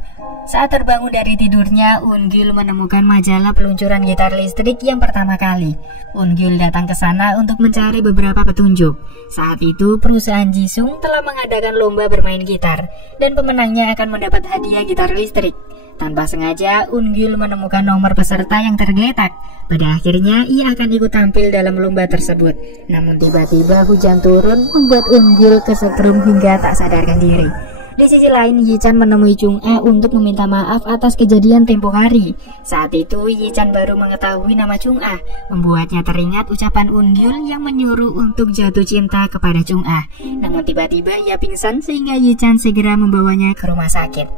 Saat terbangun dari tidurnya, Eun-gil menemukan majalah peluncuran gitar listrik yang pertama kali. Eun-gil datang ke sana untuk mencari beberapa petunjuk. Saat itu, perusahaan Jisung telah mengadakan lomba bermain gitar, dan pemenangnya akan mendapat hadiah gitar listrik. Tanpa sengaja, Eun-gil menemukan nomor peserta yang tergeletak. Pada akhirnya, ia akan ikut tampil dalam lomba tersebut. Namun tiba-tiba hujan turun, membuat Eun-gil kesetrum hingga tak sadarkan diri. Di sisi lain, Yi-chan menemui Chung-a untuk meminta maaf atas kejadian tempo hari. Saat itu, Yi-chan baru mengetahui nama Chung-a, membuatnya teringat ucapan Eun-gil yang menyuruh untuk jatuh cinta kepada Chung-a. Namun tiba-tiba ia pingsan sehingga Yi-chan segera membawanya ke rumah sakit.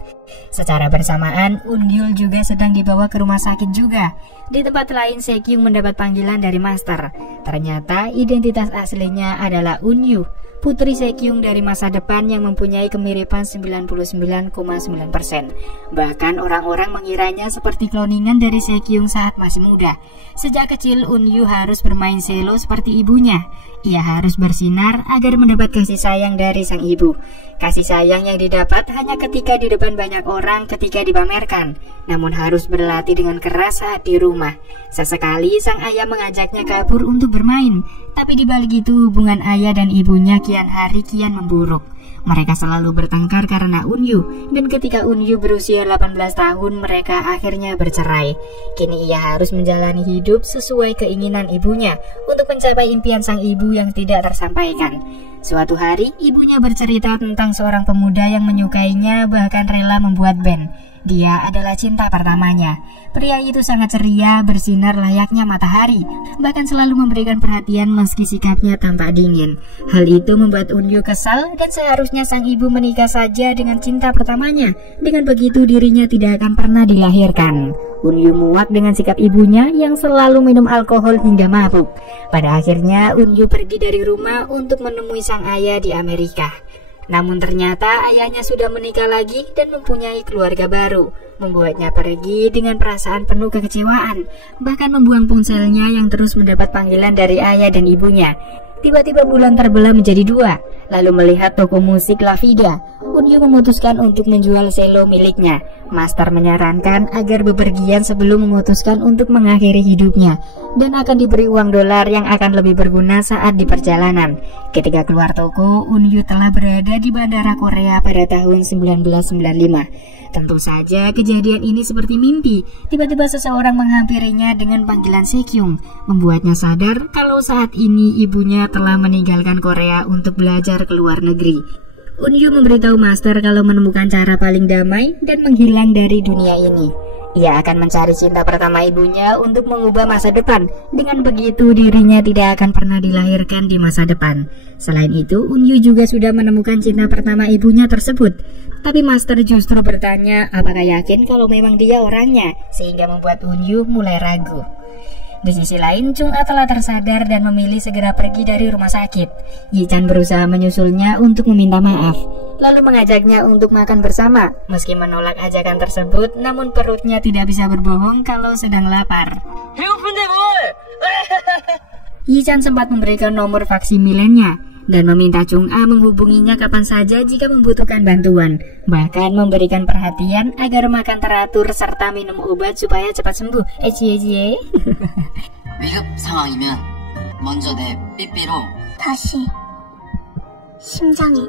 Secara bersamaan, Eun-gil juga sedang dibawa ke rumah sakit juga. Di tempat lain, Se-kyung mendapat panggilan dari Master. Ternyata identitas aslinya adalah Eun-yu, putri Se-kyung dari masa depan yang mempunyai kemiripan 99,9%. Bahkan orang-orang mengiranya seperti kloningan dari Se-kyung saat masih muda. Sejak kecil, Eun-yu harus bermain selo seperti ibunya. Ia harus bersinar agar mendapat kasih sayang dari sang ibu. Kasih sayang yang didapat hanya ketika di depan banyak orang ketika dipamerkan, namun harus berlatih dengan keras saat di rumah. Sesekali sang ayah mengajaknya kabur untuk bermain, tapi di balik itu hubungan ayah dan ibunya kian hari kian memburuk. Mereka selalu bertengkar karena Eun-yu, dan ketika Eun-yu berusia 18 tahun, mereka akhirnya bercerai. Kini ia harus menjalani hidup sesuai keinginan ibunya untuk mencapai impian sang ibu yang tidak tersampaikan. Suatu hari, ibunya bercerita tentang seorang pemuda yang menyukainya, bahkan rela membuat band. Dia adalah cinta pertamanya. Pria itu sangat ceria, bersinar layaknya matahari, bahkan selalu memberikan perhatian meski sikapnya tampak dingin. Hal itu membuat Eun-yu kesal, dan seharusnya sang ibu menikah saja dengan cinta pertamanya. Dengan begitu dirinya tidak akan pernah dilahirkan. Eun-yu muak dengan sikap ibunya yang selalu minum alkohol hingga mabuk. Pada akhirnya Eun-yu pergi dari rumah untuk menemui sang ayah di Amerika. Namun ternyata ayahnya sudah menikah lagi dan mempunyai keluarga baru, membuatnya pergi dengan perasaan penuh kekecewaan, bahkan membuang ponselnya yang terus mendapat panggilan dari ayah dan ibunya. Tiba-tiba bulan terbelah menjadi dua. Lalu melihat toko musik La Vida, Eun-yu memutuskan untuk menjual selo miliknya. Master menyarankan agar bepergian sebelum memutuskan untuk mengakhiri hidupnya, dan akan diberi uang dolar yang akan lebih berguna saat di perjalanan. Ketika keluar toko, Eun-yu telah berada di bandara Korea pada tahun 1995. Tentu saja kejadian ini seperti mimpi. Tiba-tiba seseorang menghampirinya dengan panggilan Se-kyung, membuatnya sadar kalau saat ini ibunya telah meninggalkan Korea untuk belajar ke luar negeri. Eun-yu memberitahu Master kalau menemukan cara paling damai dan menghilang dari dunia ini. Ia akan mencari cinta pertama ibunya untuk mengubah masa depan. Dengan begitu dirinya tidak akan pernah dilahirkan di masa depan. Selain itu, Eun-yu juga sudah menemukan cinta pertama ibunya tersebut. Tapi Master justru bertanya apakah yakin kalau memang dia orangnya, sehingga membuat Eun-yu mulai ragu. Di sisi lain, Chung-a telah tersadar dan memilih segera pergi dari rumah sakit. Yi-chan berusaha menyusulnya untuk meminta maaf, lalu mengajaknya untuk makan bersama. Meski menolak ajakan tersebut, namun perutnya tidak bisa berbohong kalau sedang lapar. Yi-chan sempat memberikan nomor faksimilenya dan meminta Chung-a menghubunginya kapan saja jika membutuhkan bantuan. Bahkan memberikan perhatian agar makan teratur serta minum obat supaya cepat sembuh. Ecie. 위급 상황이면 먼저 내 삐삐로 다시 심장이.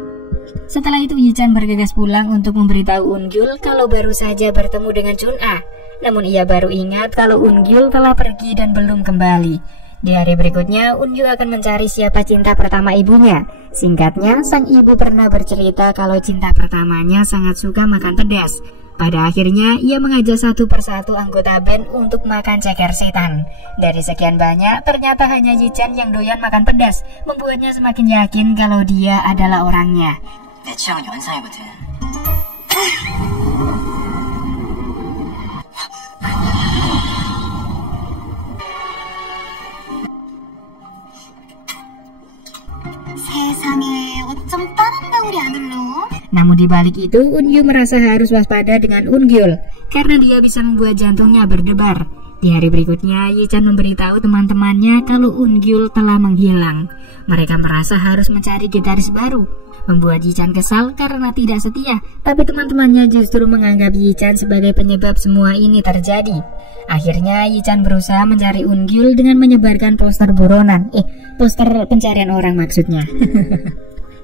Setelah itu Yi-chan bergegas pulang untuk memberitahu Eun-gil kalau baru saja bertemu dengan Chun-a. Namun ia baru ingat kalau Eun-gil telah pergi dan belum kembali. Di hari berikutnya, Eun-yu akan mencari siapa cinta pertama ibunya. Singkatnya, sang ibu pernah bercerita kalau cinta pertamanya sangat suka makan pedas. Pada akhirnya, ia mengajak satu persatu anggota band untuk makan ceker setan. Dari sekian banyak, ternyata hanya Yi-chan yang doyan makan pedas, membuatnya semakin yakin kalau dia adalah orangnya. 내 취향은 연상이거든. 우리 아들로? Namun di balik itu, Eun-gyu merasa harus waspada dengan Eun-gyul karena dia bisa membuat jantungnya berdebar. Di hari berikutnya, Yi-chan memberitahu teman-temannya kalau Eun-gyul telah menghilang. Mereka merasa harus mencari gitaris baru, membuat Yi-chan kesal karena tidak setia. Tapi teman-temannya justru menganggap Yi-chan sebagai penyebab semua ini terjadi. Akhirnya Yi-chan berusaha mencari Eun-gyul dengan menyebarkan poster buronan. Poster pencarian orang maksudnya.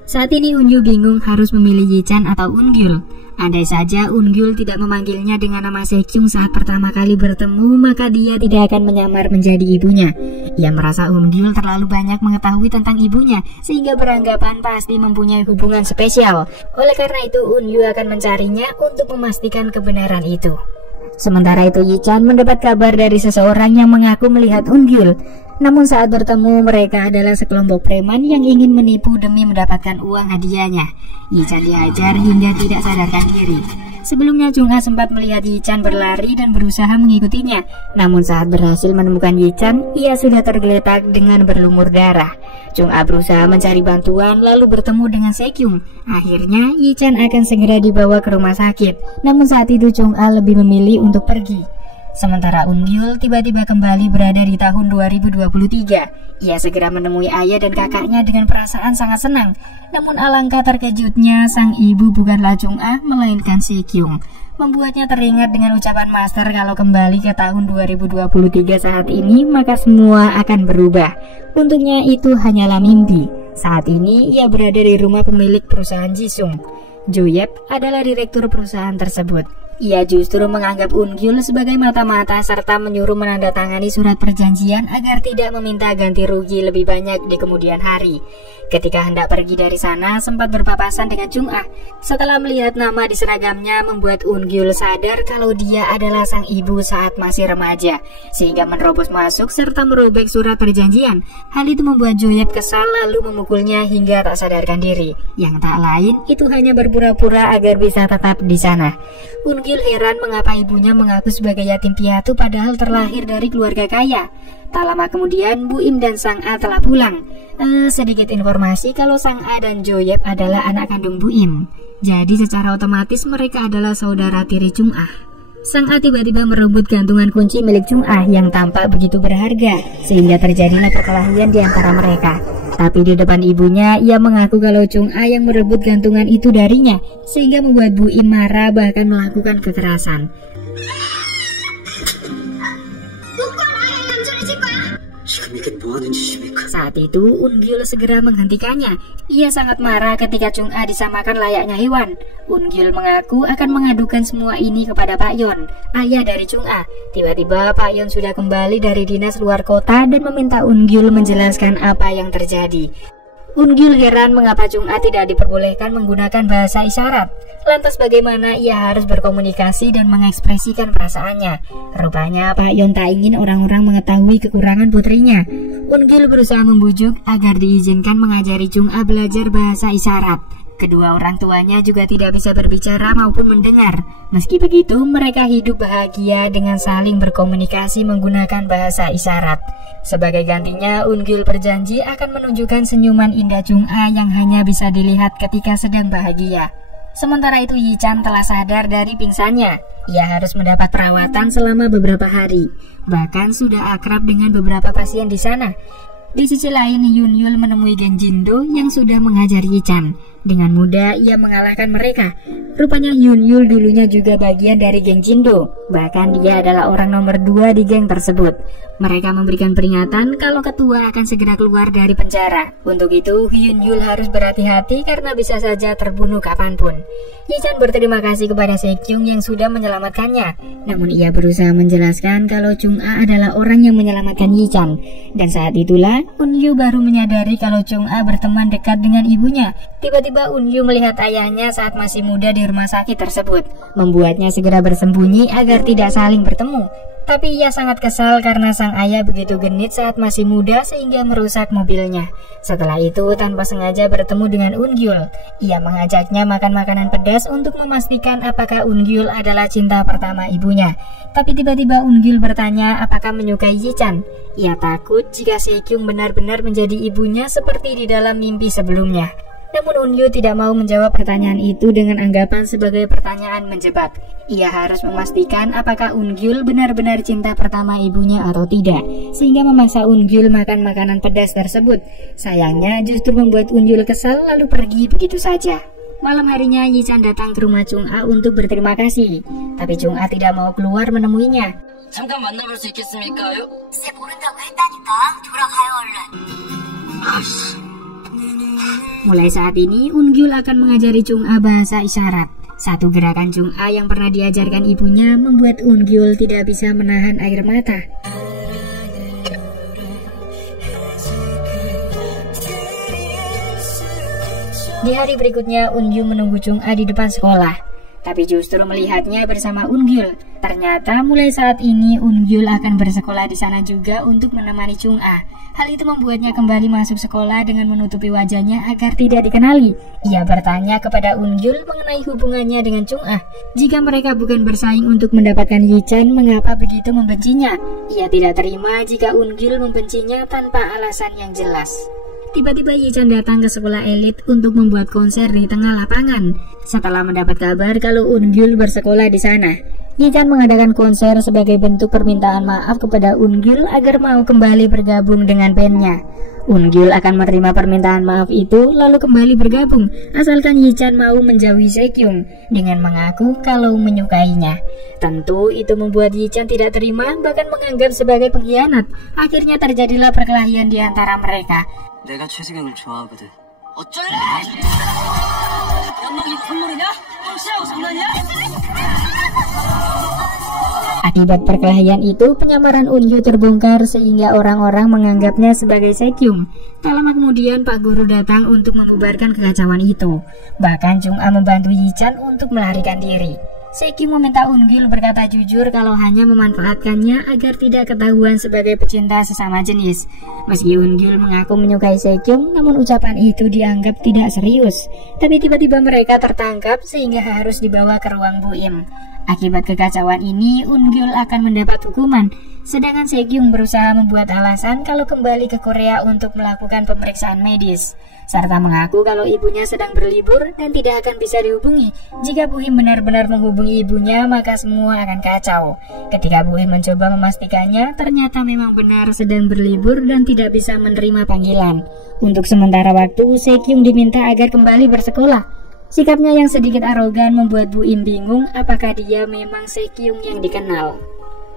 Saat ini Eun-gyu bingung harus memilih Yi-chan atau Eun-gyul. Andai saja Eun-gyul tidak memanggilnya dengan nama Sekyung saat pertama kali bertemu, maka dia tidak akan menyamar menjadi ibunya. Ia merasa Eun-gyul terlalu banyak mengetahui tentang ibunya, sehingga beranggapan pasti mempunyai hubungan spesial. Oleh karena itu Eun-gyu akan mencarinya untuk memastikan kebenaran itu. Sementara itu Yi-chan mendapat kabar dari seseorang yang mengaku melihat Eun-gyul. Namun saat bertemu, mereka adalah sekelompok preman yang ingin menipu demi mendapatkan uang hadiahnya. Yi-chan dihajar hingga tidak sadarkan diri. Sebelumnya Chung-ah sempat melihat Yi-chan berlari dan berusaha mengikutinya. Namun saat berhasil menemukan Yi-chan, ia sudah tergeletak dengan berlumur darah. Chung-ah berusaha mencari bantuan lalu bertemu dengan Sekyung. Akhirnya Yi-chan akan segera dibawa ke rumah sakit. Namun saat itu Chung-ah lebih memilih untuk pergi. Sementara Eun-gyul tiba-tiba kembali berada di tahun 2023. Ia segera menemui ayah dan kakaknya dengan perasaan sangat senang. Namun alangkah terkejutnya, sang ibu bukanlah Chung-ah melainkan Sekyung. Membuatnya teringat dengan ucapan master kalau kembali ke tahun 2023 saat ini maka semua akan berubah. Untuknya itu hanyalah mimpi. Saat ini ia berada di rumah pemilik perusahaan Jisung. Jo-yep adalah direktur perusahaan tersebut. Ia justru menganggap Eun-gyul sebagai mata-mata serta menyuruh menandatangani surat perjanjian agar tidak meminta ganti rugi lebih banyak di kemudian hari. Ketika hendak pergi dari sana, sempat berpapasan dengan Chung-ah. Setelah melihat nama di seragamnya, membuat Eun-gyul sadar kalau dia adalah sang ibu saat masih remaja, sehingga menerobos masuk serta merobek surat perjanjian. Hal itu membuat Jo-yep kesal lalu memukulnya hingga tak sadarkan diri. Yang tak lain, itu hanya berpura-pura agar bisa tetap di sana. Eun-gyul heran mengapa ibunya mengaku sebagai yatim piatu padahal terlahir dari keluarga kaya. Tak lama kemudian, Bu-im dan Sang-a telah pulang. Sedikit informasi kalau Sang-a dan Jo-yep adalah anak kandung Bu-im. Jadi secara otomatis mereka adalah saudara tiri Chung-ah. Sang-a tiba-tiba merebut gantungan kunci milik Chung-ah yang tampak begitu berharga, sehingga terjadilah perkelahian di antara mereka. Tapi di depan ibunya, ia mengaku kalau Chung-ah yang merebut gantungan itu darinya, sehingga membuat Bu-im marah bahkan melakukan kekerasan. Saat itu, Eun-gyul segera menghentikannya. Ia sangat marah ketika Chung-ah disamakan layaknya hewan. Eun-gyul mengaku akan mengadukan semua ini kepada Pak Yeon, ayah dari Chung-ah. Tiba-tiba Pak Yeon sudah kembali dari dinas luar kota dan meminta Eun-gyul menjelaskan apa yang terjadi. Eun-gyul heran mengapa Chung-ah tidak diperbolehkan menggunakan bahasa isyarat. Lantas bagaimana ia harus berkomunikasi dan mengekspresikan perasaannya? Rupanya Pak Yeon tak ingin orang-orang mengetahui kekurangan putrinya. Eun-gyul berusaha membujuk agar diizinkan mengajari Chung-ah belajar bahasa isyarat. Kedua orang tuanya juga tidak bisa berbicara maupun mendengar. Meski begitu, mereka hidup bahagia dengan saling berkomunikasi menggunakan bahasa isyarat. Sebagai gantinya, Eun-gyul berjanji akan menunjukkan senyuman indah Chung-ah yang hanya bisa dilihat ketika sedang bahagia. Sementara itu Yi-chan telah sadar dari pingsannya. Ia harus mendapat perawatan selama beberapa hari. Bahkan sudah akrab dengan beberapa pasien di sana. Di sisi lain, Yoon-yul menemui geng Jindo yang sudah menghajar Yi-chan. Dengan mudah ia mengalahkan mereka. Rupanya Yoon-yul dulunya juga bagian dari geng Jindo. Bahkan dia adalah orang nomor 2 di geng tersebut. Mereka memberikan peringatan kalau ketua akan segera keluar dari penjara. Untuk itu, Yoon-yul harus berhati-hati karena bisa saja terbunuh kapanpun. Yi-chan berterima kasih kepada Sekyung yang sudah menyelamatkannya. Namun ia berusaha menjelaskan kalau Chung-ah adalah orang yang menyelamatkan Yi-chan. Dan saat itulah Eun-gyu baru menyadari kalau Chung-ah berteman dekat dengan ibunya. Tiba-tiba Eun-gyu melihat ayahnya saat masih muda di rumah sakit tersebut, membuatnya segera bersembunyi agar tidak saling bertemu. Tapi ia sangat kesal karena sang ayah begitu genit saat masih muda sehingga merusak mobilnya. Setelah itu tanpa sengaja bertemu dengan Eun-gyul. Ia mengajaknya makan makanan pedas untuk memastikan apakah Eun-gyul adalah cinta pertama ibunya. Tapi tiba-tiba Eun-gyul bertanya apakah menyukai Yi-chan. Ia takut jika Sekyung benar-benar menjadi ibunya seperti di dalam mimpi sebelumnya. Namun Eun-gyu tidak mau menjawab pertanyaan itu dengan anggapan sebagai pertanyaan menjebak. Ia harus memastikan apakah Eun-gyu benar-benar cinta pertama ibunya atau tidak, sehingga memaksa Eun-gyu makan makanan pedas tersebut. Sayangnya justru membuat Eun-gyu kesal lalu pergi begitu saja. Malam harinya Yi-chan datang ke rumah Chung-a untuk berterima kasih, tapi Chung-a tidak mau keluar menemuinya. 잠깐 만나볼 수 있겠습니까요? 쟤 모른다고 했다니까. 돌아가요 얼른. Mulai saat ini, Eun-gyu akan mengajari Chung-a bahasa isyarat. Satu gerakan Chung-a yang pernah diajarkan ibunya membuat Eun-gyu tidak bisa menahan air mata. Di hari berikutnya, Eun-gyu menunggu Chung-a di depan sekolah, tapi justru melihatnya bersama Eun-gyu. Ternyata mulai saat ini Eun-gyu akan bersekolah di sana juga untuk menemani Chung-a. Hal itu membuatnya kembali masuk sekolah dengan menutupi wajahnya agar tidak dikenali. Ia bertanya kepada Eun-gyu mengenai hubungannya dengan Chung-a. Jika mereka bukan bersaing untuk mendapatkan Yi-chan, mengapa begitu membencinya? Ia tidak terima jika Eun-gyu membencinya tanpa alasan yang jelas. Tiba-tiba Yi-chan datang ke sekolah elit untuk membuat konser di tengah lapangan. Setelah mendapat kabar kalau Eun-gyu bersekolah di sana, Yi-chan mengadakan konser sebagai bentuk permintaan maaf kepada Eun-gyu agar mau kembali bergabung dengan bandnya. Eun-gyu akan menerima permintaan maaf itu lalu kembali bergabung, asalkan Yi-chan mau menjauhi Se-kyung dengan mengaku kalau menyukainya. Tentu itu membuat Yi-chan tidak terima, bahkan menganggap sebagai pengkhianat. Akhirnya terjadilah perkelahian di antara mereka. 내가 최승영을 좋아하거든. 어쩔래? 연막이 선물이냐? 똥씨하고 장난이야? Akibat perkelahian itu, penyamaran Eun-gyu terbongkar sehingga orang-orang menganggapnya sebagai Se-kyung. Tak lama kemudian, Pak Guru datang untuk membubarkan kekacauan itu. Bahkan Chung-a membantu Yi-chan untuk melarikan diri. Se-kyung meminta Eun-gyu berkata jujur kalau hanya memanfaatkannya agar tidak ketahuan sebagai pecinta sesama jenis. Meski Eun-gyu mengaku menyukai Se-kyung, namun ucapan itu dianggap tidak serius. Tapi tiba-tiba mereka tertangkap sehingga harus dibawa ke ruang buim. Akibat kekacauan ini, Eun-gyu akan mendapat hukuman. Sedangkan Se-kyung berusaha membuat alasan kalau kembali ke Korea untuk melakukan pemeriksaan medis, serta mengaku kalau ibunya sedang berlibur dan tidak akan bisa dihubungi. Jika Buhim benar-benar menghubungi ibunya, maka semua akan kacau. Ketika Buhim mencoba memastikannya, ternyata memang benar sedang berlibur dan tidak bisa menerima panggilan. Untuk sementara waktu, Se-kyung diminta agar kembali bersekolah. Sikapnya yang sedikit arogan membuat Buim bingung apakah dia memang Se-kyung yang dikenal.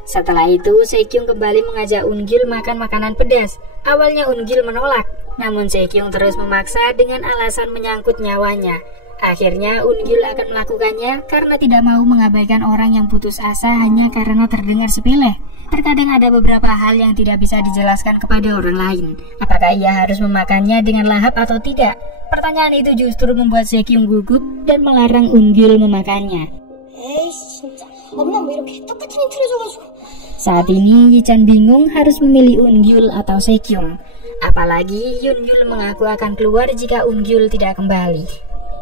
Setelah itu, Se-kyung kembali mengajak Eun-gyu makan makanan pedas. Awalnya Eun-gyu menolak, namun Se-kyung terus memaksa dengan alasan menyangkut nyawanya. Akhirnya Eun-gyu akan melakukannya karena tidak mau mengabaikan orang yang putus asa hanya karena terdengar sepele. Terkadang ada beberapa hal yang tidak bisa dijelaskan kepada orang lain. Apakah ia harus memakannya dengan lahap atau tidak? Pertanyaan itu justru membuat Se-kyung gugup dan melarang Eun-gyu memakannya. 진짜. 엄마 왜 이렇게 똑같은 힌트를 줘가지고. Saat ini Yi-chan bingung harus memilih Eun-gyu atau Se-kyung. Apalagi Eun-gyu mengaku akan keluar jika Eun-gyu tidak kembali.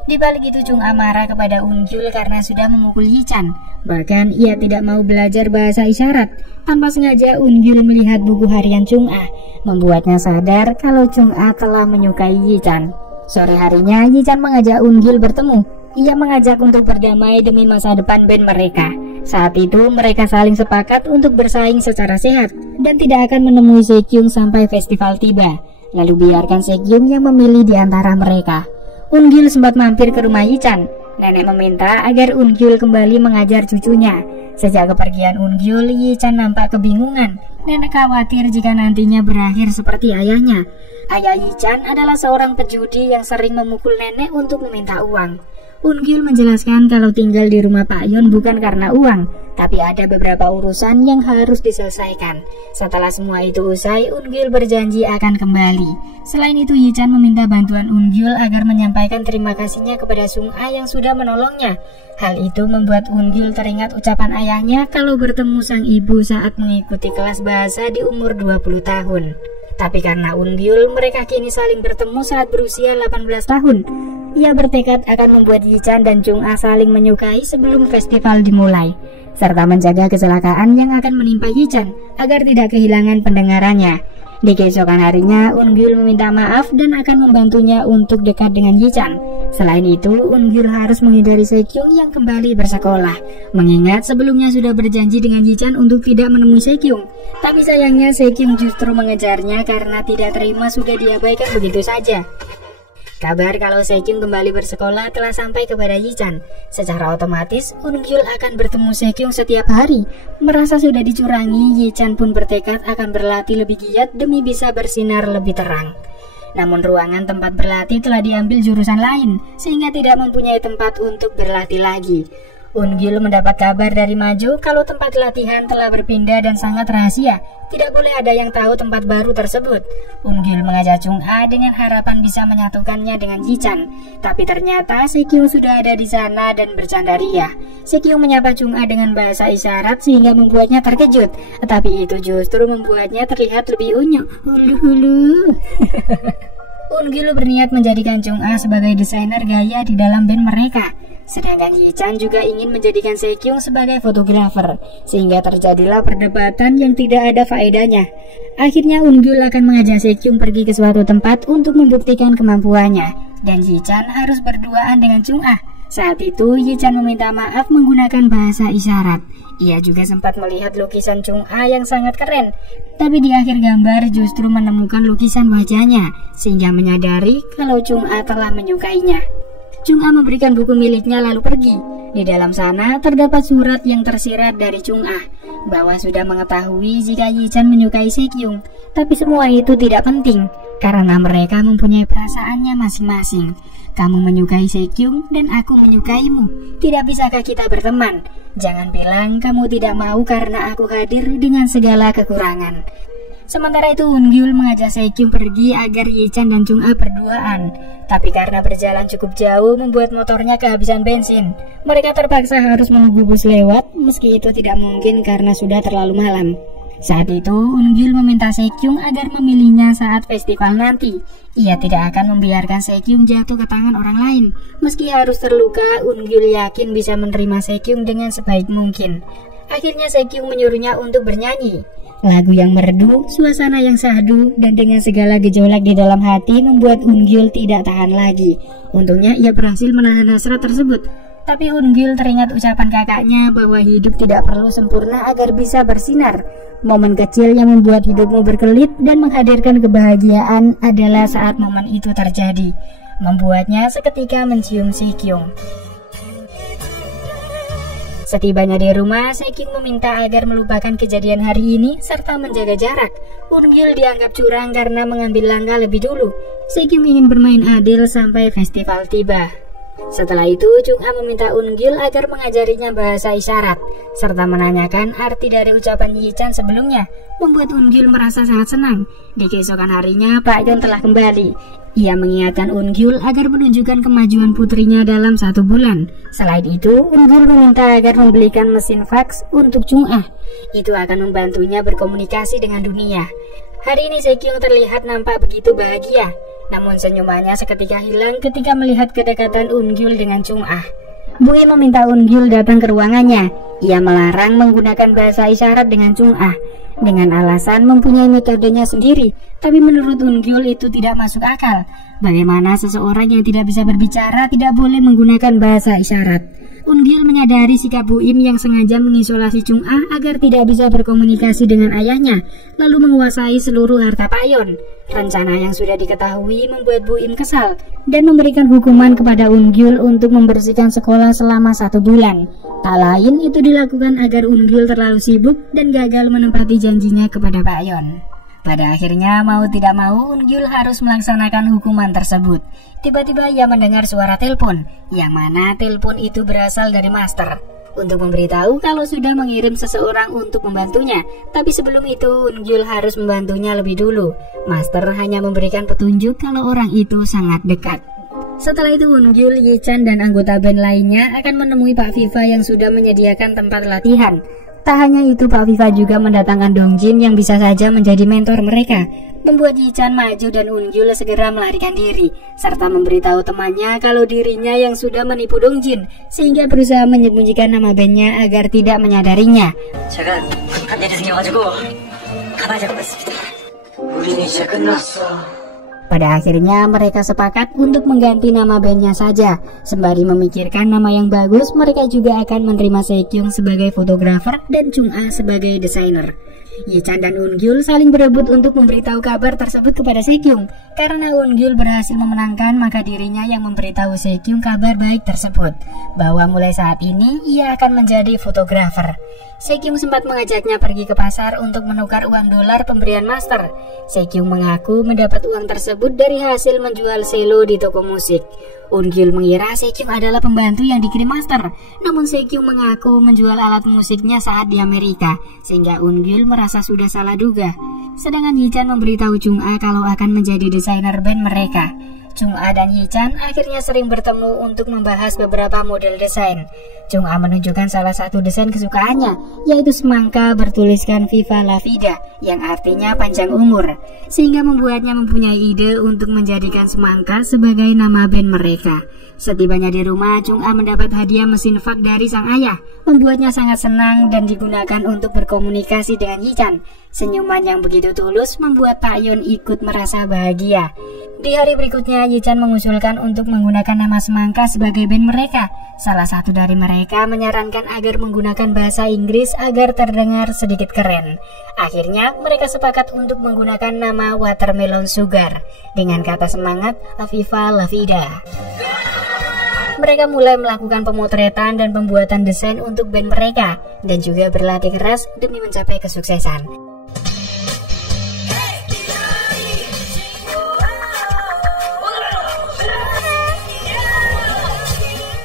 Di balik itu Chung-a marah kepada Eun-gyu karena sudah memukul Yi-chan. Bahkan ia tidak mau belajar bahasa isyarat. Tanpa sengaja Eun-gyu melihat buku harian Chung-a, membuatnya sadar kalau Chung-a telah menyukai Yi-chan. Sore harinya Yi-chan mengajak Eun-gyu bertemu. Ia mengajak untuk berdamai demi masa depan band mereka. Saat itu mereka saling sepakat untuk bersaing secara sehat dan tidak akan menemui Se-kyung sampai festival tiba. Lalu biarkan Se-kyung yang memilih di antara mereka. Eun-gyu sempat mampir ke rumah Yi-chan. Nenek meminta agar Eun-gyu kembali mengajar cucunya. Sejak kepergian Eun-gyu, Yi-chan nampak kebingungan. Nenek khawatir jika nantinya berakhir seperti ayahnya. Ayah Yi-chan adalah seorang pejudi yang sering memukul nenek untuk meminta uang. Eun-gyu menjelaskan kalau tinggal di rumah Pak Yeon bukan karena uang, tapi ada beberapa urusan yang harus diselesaikan. Setelah semua itu usai, Eun-gyu berjanji akan kembali. Selain itu, Yi-chan meminta bantuan Eun-gyu agar menyampaikan terima kasihnya kepada Sung-a yang sudah menolongnya. Hal itu membuat Eun-gyu teringat ucapan ayahnya kalau bertemu sang ibu saat mengikuti kelas bahasa di umur 20 tahun. Tapi karena Eun-gyu, mereka kini saling bertemu saat berusia 18 tahun. Ia bertekad akan membuat Yi-chan dan Chung-a saling menyukai sebelum festival dimulai, serta menjaga kecelakaan yang akan menimpa Yi-chan agar tidak kehilangan pendengarannya. Di keesokan harinya, Eun-gyul meminta maaf dan akan membantunya untuk dekat dengan Yi-chan. Selain itu, Eun-gyul harus menghindari Se-kyung yang kembali bersekolah, mengingat sebelumnya sudah berjanji dengan Yi-chan untuk tidak menemui Se-kyung. Tapi sayangnya Se-kyung justru mengejarnya karena tidak terima sudah diabaikan begitu saja. Kabar kalau Se-kyung kembali bersekolah telah sampai kepada Yi-chan. Secara otomatis, Eun-gyul akan bertemu Se-kyung setiap hari. Merasa sudah dicurangi, Yi-chan pun bertekad akan berlatih lebih giat demi bisa bersinar lebih terang. Namun ruangan tempat berlatih telah diambil jurusan lain, sehingga tidak mempunyai tempat untuk berlatih lagi. Eun-gyul mendapat kabar dari Majo kalau tempat latihan telah berpindah dan sangat rahasia. Tidak boleh ada yang tahu tempat baru tersebut. Eun-gyul mengajak Chung-a dengan harapan bisa menyatukannya dengan Yi-chan. Tapi ternyata Se-kyung sudah ada di sana dan bercanda ria. Se-kyung menyapa Chung-a dengan bahasa isyarat sehingga membuatnya terkejut. Tapi itu justru membuatnya terlihat lebih unyu. Hulu-hulu. Eun-gyul berniat menjadikan Chung-a sebagai desainer gaya di dalam band mereka. Sedangkan Yi-chan juga ingin menjadikan Se-kyung sebagai fotografer, sehingga terjadilah perdebatan yang tidak ada faedahnya. Akhirnya Eun-gyul akan mengajak Se-kyung pergi ke suatu tempat untuk membuktikan kemampuannya, dan Yi-chan harus berduaan dengan Chung-a. Saat itu Yi-chan meminta maaf menggunakan bahasa isyarat. Ia juga sempat melihat lukisan Chung-a yang sangat keren, tapi di akhir gambar justru menemukan lukisan wajahnya, sehingga menyadari kalau Chung-a telah menyukainya. Chung-a memberikan buku miliknya lalu pergi. Di dalam sana terdapat surat yang tersirat dari Chung-a bahwa sudah mengetahui jika Yi-chan menyukai Se-kyung. Tapi semua itu tidak penting karena mereka mempunyai perasaannya masing-masing. Kamu menyukai Se-kyung dan aku menyukaimu. Tidak bisakah kita berteman? Jangan bilang kamu tidak mau karena aku hadir dengan segala kekurangan. Sementara itu Eun-gyul mengajak Se-kyung pergi agar Yi-chan dan Chung-a berduaan. Tapi karena berjalan cukup jauh membuat motornya kehabisan bensin. Mereka terpaksa harus menunggu bus lewat meski itu tidak mungkin karena sudah terlalu malam. Saat itu Eun-gyul meminta Se-kyung agar memilihnya saat festival nanti. Ia tidak akan membiarkan Se-kyung jatuh ke tangan orang lain. Meski harus terluka, Eun-gyul yakin bisa menerima Se-kyung dengan sebaik mungkin. Akhirnya Se-kyung menyuruhnya untuk bernyanyi. Lagu yang merdu, suasana yang syahdu, dan dengan segala gejolak di dalam hati membuat Eun-gyul tidak tahan lagi. Untungnya ia berhasil menahan hasrat tersebut. Tapi Eun-gyul teringat ucapan kakaknya bahwa hidup tidak perlu sempurna agar bisa bersinar. Momen kecil yang membuat hidupmu berkelit dan menghadirkan kebahagiaan adalah saat momen itu terjadi. Membuatnya seketika mencium Se-kyung. Setibanya di rumah, Se-kyung meminta agar melupakan kejadian hari ini serta menjaga jarak. Eun-gyul dianggap curang karena mengambil langkah lebih dulu. Se-kyung ingin bermain adil sampai festival tiba. Setelah itu, Chung-a meminta Eun-gyul agar mengajarinya bahasa isyarat, serta menanyakan arti dari ucapan Yi-chan sebelumnya, membuat Eun-gyul merasa sangat senang. Di keesokan harinya, Pak Yeon telah kembali. Ia mengingatkan Eun-gyul agar menunjukkan kemajuan putrinya dalam 1 bulan. Selain itu, Eun-gyul meminta agar membelikan mesin fax untuk Chung-a. Itu akan membantunya berkomunikasi dengan dunia. Hari ini Se-kyung terlihat nampak begitu bahagia. Namun senyumannya seketika hilang ketika melihat kedekatan Eun-gyul dengan Chung-a. Bu-im meminta Eun-gyul datang ke ruangannya. Ia melarang menggunakan bahasa isyarat dengan Chung-a dengan alasan mempunyai metodenya sendiri. Tapi menurut Eun-gyul itu tidak masuk akal. Bagaimana seseorang yang tidak bisa berbicara tidak boleh menggunakan bahasa isyarat? Eun-gyul menyadari sikap Bu-im yang sengaja mengisolasi Chung-a agar tidak bisa berkomunikasi dengan ayahnya, lalu menguasai seluruh harta Pak Yeon. Rencana yang sudah diketahui membuat Bu-im kesal dan memberikan hukuman kepada Eun-gyul untuk membersihkan sekolah selama 1 bulan. Tak lain itu dilakukan agar Eun-gyul terlalu sibuk dan gagal menepati janjinya kepada Pak Yeon. Pada akhirnya mau tidak mau Eun-gyul harus melaksanakan hukuman tersebut. Tiba-tiba ia mendengar suara telepon, yang mana telepon itu berasal dari master, untuk memberitahu kalau sudah mengirim seseorang untuk membantunya. Tapi sebelum itu Eun-gyul harus membantunya lebih dulu. Master hanya memberikan petunjuk kalau orang itu sangat dekat. Setelah itu Eun-gyul, Yi-chan, dan anggota band lainnya akan menemui Pak Viva yang sudah menyediakan tempat latihan. Tak hanya itu, Pak Viva juga mendatangkan Dongjin yang bisa saja menjadi mentor mereka, membuat Yi-chan maju dan Eun-gyul segera melarikan diri, serta memberitahu temannya kalau dirinya yang sudah menipu Dongjin, sehingga berusaha menyembunyikan nama bandnya agar tidak menyadarinya. 제가 한 일이 생겨가지고 가봐야 될 것 같습니다. 우린 이제 끝났어. Pada akhirnya mereka sepakat untuk mengganti nama bandnya saja. Sembari memikirkan nama yang bagus, mereka juga akan menerima Sekyung sebagai fotografer dan Chung-a sebagai desainer. Yi-chan dan Eun-gyul saling berebut untuk memberitahu kabar tersebut kepada Sekyung. Karena Eun-gyul berhasil memenangkan, maka dirinya yang memberitahu Sekyung kabar baik tersebut, bahwa mulai saat ini ia akan menjadi fotografer. Sekyung sempat mengajaknya pergi ke pasar untuk menukar uang dolar pemberian master. Sekyung mengaku mendapat uang tersebut dari hasil menjual selo di toko musik. Eun-gyul mengira Sekyung adalah pembantu yang dikirim master, namun Sekyung mengaku menjual alat musiknya saat di Amerika, sehingga Eun-gyul merasa sudah salah duga. Sedangkan Yi-chan memberitahu Chung-a kalau akan menjadi desainer band mereka. Chung-a dan Yi-chan akhirnya sering bertemu untuk membahas beberapa model desain. Chung-a menunjukkan salah satu desain kesukaannya, yaitu semangka bertuliskan Viva la Vida, yang artinya panjang umur, sehingga membuatnya mempunyai ide untuk menjadikan semangka sebagai nama band mereka. Setibanya di rumah, Chung-a mendapat hadiah mesin fax dari sang ayah, membuatnya sangat senang dan digunakan untuk berkomunikasi dengan Yi-chan. Senyuman yang begitu tulus membuat Pak Yeon ikut merasa bahagia. Di hari berikutnya, Yi-chan mengusulkan untuk menggunakan nama semangka sebagai band mereka. Salah satu dari mereka menyarankan agar menggunakan bahasa Inggris agar terdengar sedikit keren. Akhirnya, mereka sepakat untuk menggunakan nama Watermelon Sugar dengan kata semangat Viva la Vida. Mereka mulai melakukan pemotretan dan pembuatan desain untuk band mereka, dan juga berlatih keras demi mencapai kesuksesan.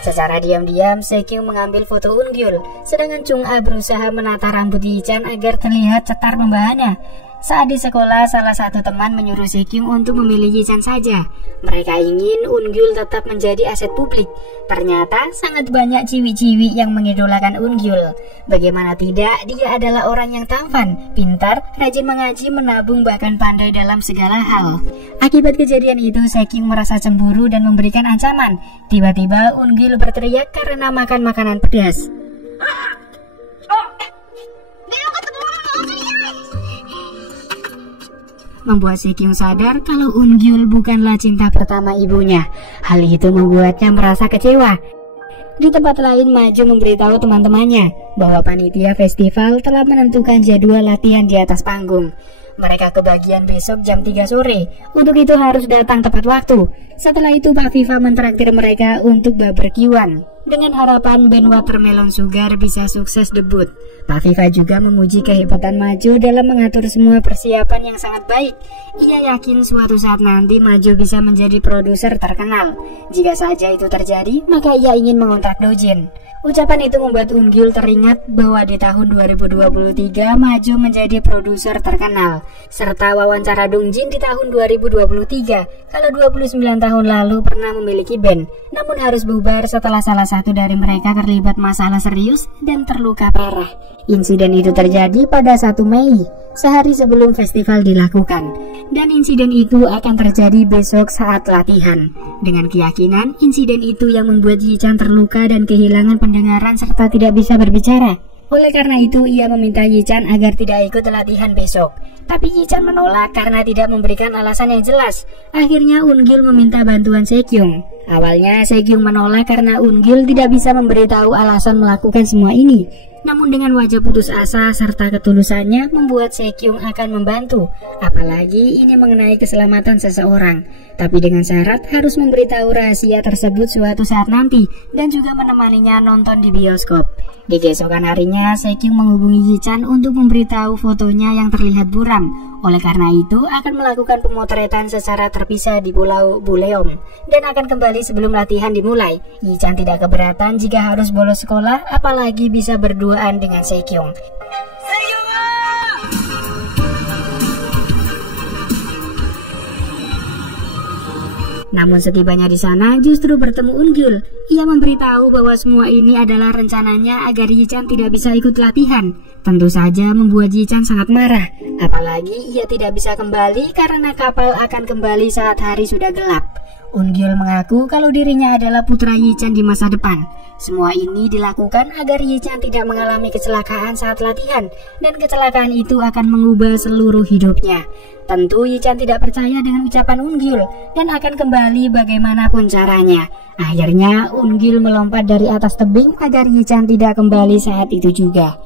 Secara diam-diam, Sekyung mengambil foto Eun-gyul, sedangkan Chung-a berusaha menata rambut Yi-chan agar terlihat cetar membahana. Saat di sekolah, salah satu teman menyuruh Sekyung untuk memilih Yi-chan saja. Mereka ingin Eun-gyul tetap menjadi aset publik. Ternyata sangat banyak ciwi-ciwi yang mengidolakan Eun-gyul. Bagaimana tidak, dia adalah orang yang tampan, pintar, rajin mengaji, menabung, bahkan pandai dalam segala hal. Akibat kejadian itu, Sekyung merasa cemburu dan memberikan ancaman. Tiba-tiba Eun-gyul berteriak karena makan makanan pedas. Membuat Sekyung sadar kalau Eun-gyul bukanlah cinta pertama ibunya. Hal itu membuatnya merasa kecewa. Di tempat lain, Maju memberitahu teman-temannya bahwa panitia festival telah menentukan jadwal latihan di atas panggung. Mereka kebagian besok jam 3 sore. Untuk itu harus datang tepat waktu. Setelah itu Pak Viva mentraktir mereka untuk barbekyuan dengan harapan band Watermelon Sugar bisa sukses debut. Pak Viva juga memuji kehebatan Maju dalam mengatur semua persiapan yang sangat baik. Ia yakin suatu saat nanti Maju bisa menjadi produser terkenal. Jika saja itu terjadi, maka ia ingin mengontrak Dojin. Ucapan itu membuat Eun-gyul teringat bahwa di tahun 2023 Maju menjadi produser terkenal, serta wawancara Dongjin di tahun 2023 kalau 29 tahun lalu pernah memiliki band, namun harus bubar setelah salah satu dari mereka terlibat masalah serius dan terluka parah. Insiden itu terjadi pada 1 Mei, sehari sebelum festival dilakukan, dan insiden itu akan terjadi besok saat latihan. Dengan keyakinan, insiden itu yang membuat Yi-chan terluka dan kehilangan pendengaran serta tidak bisa berbicara. Oleh karena itu, ia meminta Yi-chan agar tidak ikut latihan besok. Tapi Yi-chan menolak karena tidak memberikan alasan yang jelas. Akhirnya Eun-gyul meminta bantuan Sekyung. Awalnya Sekyung menolak karena Eun-gyul tidak bisa memberitahu alasan melakukan semua ini. Namun dengan wajah putus asa serta ketulusannya membuat Sekyung akan membantu. Apalagi ini mengenai keselamatan seseorang. Tapi dengan syarat harus memberitahu rahasia tersebut suatu saat nanti dan juga menemaninya nonton di bioskop. Di keesokan harinya, Sekyung menghubungi Yi-chan untuk memberitahu fotonya yang terlihat buram. Oleh karena itu, akan melakukan pemotretan secara terpisah di Pulau Buleom dan akan kembali sebelum latihan dimulai. Yi-chan tidak keberatan jika harus bolos sekolah, apalagi bisa berduaan dengan Sekyung. Namun setibanya di sana justru bertemu Eun-gyul. Ia memberitahu bahwa semua ini adalah rencananya agar Yi-chan tidak bisa ikut latihan. Tentu saja membuat Yi-chan sangat marah. Apalagi ia tidak bisa kembali karena kapal akan kembali saat hari sudah gelap. Eun-gyul mengaku kalau dirinya adalah putra Yi-chan di masa depan. Semua ini dilakukan agar Yi-chan tidak mengalami kecelakaan saat latihan, dan kecelakaan itu akan mengubah seluruh hidupnya. Tentu Yi-chan tidak percaya dengan ucapan Eun-gyul dan akan kembali bagaimanapun caranya. Akhirnya Eun-gyul melompat dari atas tebing agar Yi-chan tidak kembali saat itu juga.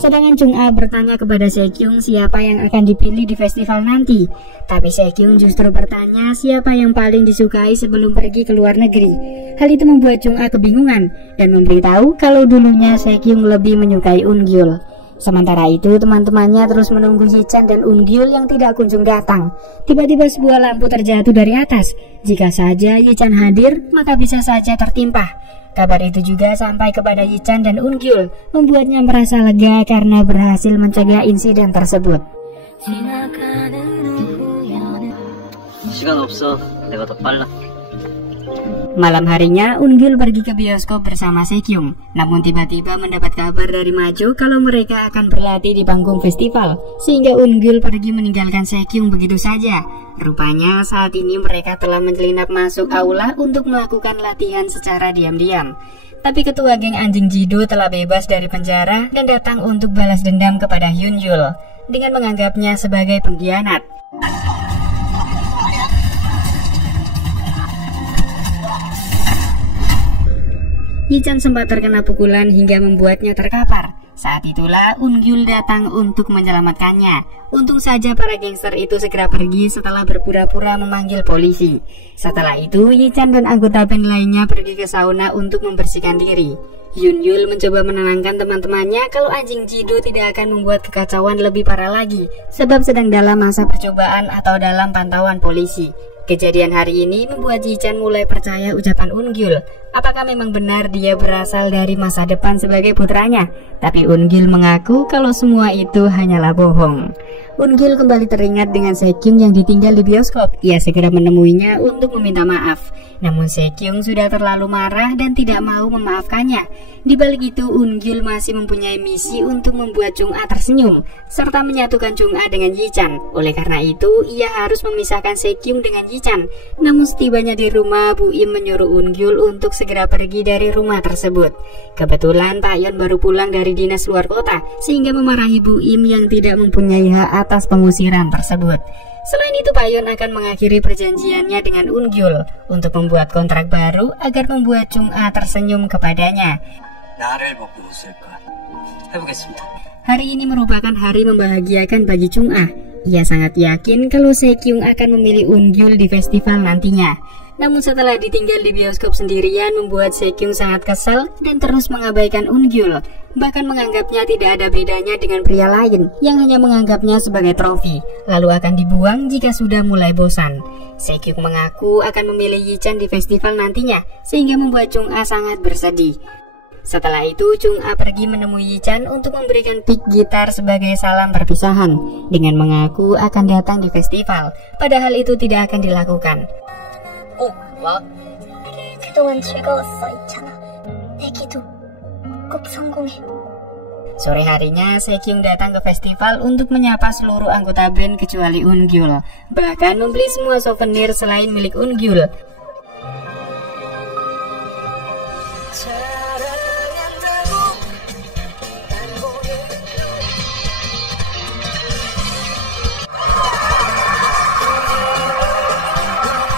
Sedangkan Chung-a bertanya kepada Se-kyung siapa yang akan dipilih di festival nanti. Tapi Se-kyung justru bertanya siapa yang paling disukai sebelum pergi ke luar negeri. Hal itu membuat Chung-a kebingungan dan memberitahu kalau dulunya Se-kyung lebih menyukai Eun-gyul. Sementara itu teman-temannya terus menunggu Yi-chan dan Eun-gyul yang tidak kunjung datang. Tiba-tiba sebuah lampu terjatuh dari atas. Jika saja Yi-chan hadir, maka bisa saja tertimpa. Kabar itu juga sampai kepada Yi-chan dan Eun-gyul, membuatnya merasa lega karena berhasil mencegah insiden tersebut. 시간 없어. 내가 더 빨라. Malam harinya, Eun-gyul pergi ke bioskop bersama Se-kyung. Namun tiba-tiba mendapat kabar dari Majo kalau mereka akan berlatih di panggung festival, sehingga Eun-gyul pergi meninggalkan Se-kyung begitu saja. Rupanya saat ini mereka telah menyelinap masuk aula untuk melakukan latihan secara diam-diam. Tapi ketua geng anjing Jido telah bebas dari penjara dan datang untuk balas dendam kepada Hyun-jul dengan menganggapnya sebagai pengkhianat. Yi-chan sempat terkena pukulan hingga membuatnya terkapar. Saat itulah Eun-gyul datang untuk menyelamatkannya. Untung saja para gangster itu segera pergi setelah berpura-pura memanggil polisi. Setelah itu, Yi-chan dan anggota band lainnya pergi ke sauna untuk membersihkan diri. Hyun-jul mencoba menenangkan teman-temannya kalau anjing Jido tidak akan membuat kekacauan lebih parah lagi, sebab sedang dalam masa percobaan atau dalam pantauan polisi. Kejadian hari ini membuat Yi-chan mulai percaya ucapan Eun-gyul. Apakah memang benar dia berasal dari masa depan sebagai putranya? Tapi Eun-gyul mengaku kalau semua itu hanyalah bohong. Eun-gyul kembali teringat dengan Se-kyung yang ditinggal di bioskop. Ia segera menemuinya untuk meminta maaf. Namun Se-kyung sudah terlalu marah dan tidak mau memaafkannya. Di balik itu, Eun-gyul masih mempunyai misi untuk membuat Chung-a tersenyum serta menyatukan Chung-a dengan Yi-chan. Oleh karena itu, ia harus memisahkan Se-kyung dengan Yi-chan. Namun setibanya di rumah, Bu Im menyuruh Eun-gyul untuk segera pergi dari rumah tersebut. Kebetulan Taeyeon baru pulang dari dinas luar kota, sehingga memarahi Bu Im yang tidak mempunyai hak atas pengusiran tersebut. Selain itu, Taeyeon akan mengakhiri perjanjiannya dengan Eun-gyul untuk membuat kontrak baru agar membuat Chung-a tersenyum kepadanya. Hari ini merupakan hari membahagiakan bagi Chung-a. Ia sangat yakin kalau Se-kyung akan memilih Eun-gyul di festival nantinya. Namun setelah ditinggal di bioskop sendirian membuat Se-kyung sangat kesal dan terus mengabaikan Eun-gyul. Bahkan menganggapnya tidak ada bedanya dengan pria lain yang hanya menganggapnya sebagai trofi, lalu akan dibuang jika sudah mulai bosan. Se-kyung mengaku akan memilih Yi-chan di festival nantinya, sehingga membuat Chung-a sangat bersedih. Setelah itu, Chung-a pergi menemui Yi-chan untuk memberikan pick gitar sebagai salam perpisahan, dengan mengaku akan datang di festival, padahal itu tidak akan dilakukan. 그동안 즐거웠어, 있잖아. 내 기도 꼭 성공해. Sore harinya, Se-kyung datang ke festival untuk menyapa seluruh anggota band kecuali Eun-gyul, bahkan membeli semua souvenir selain milik Eun-gyul.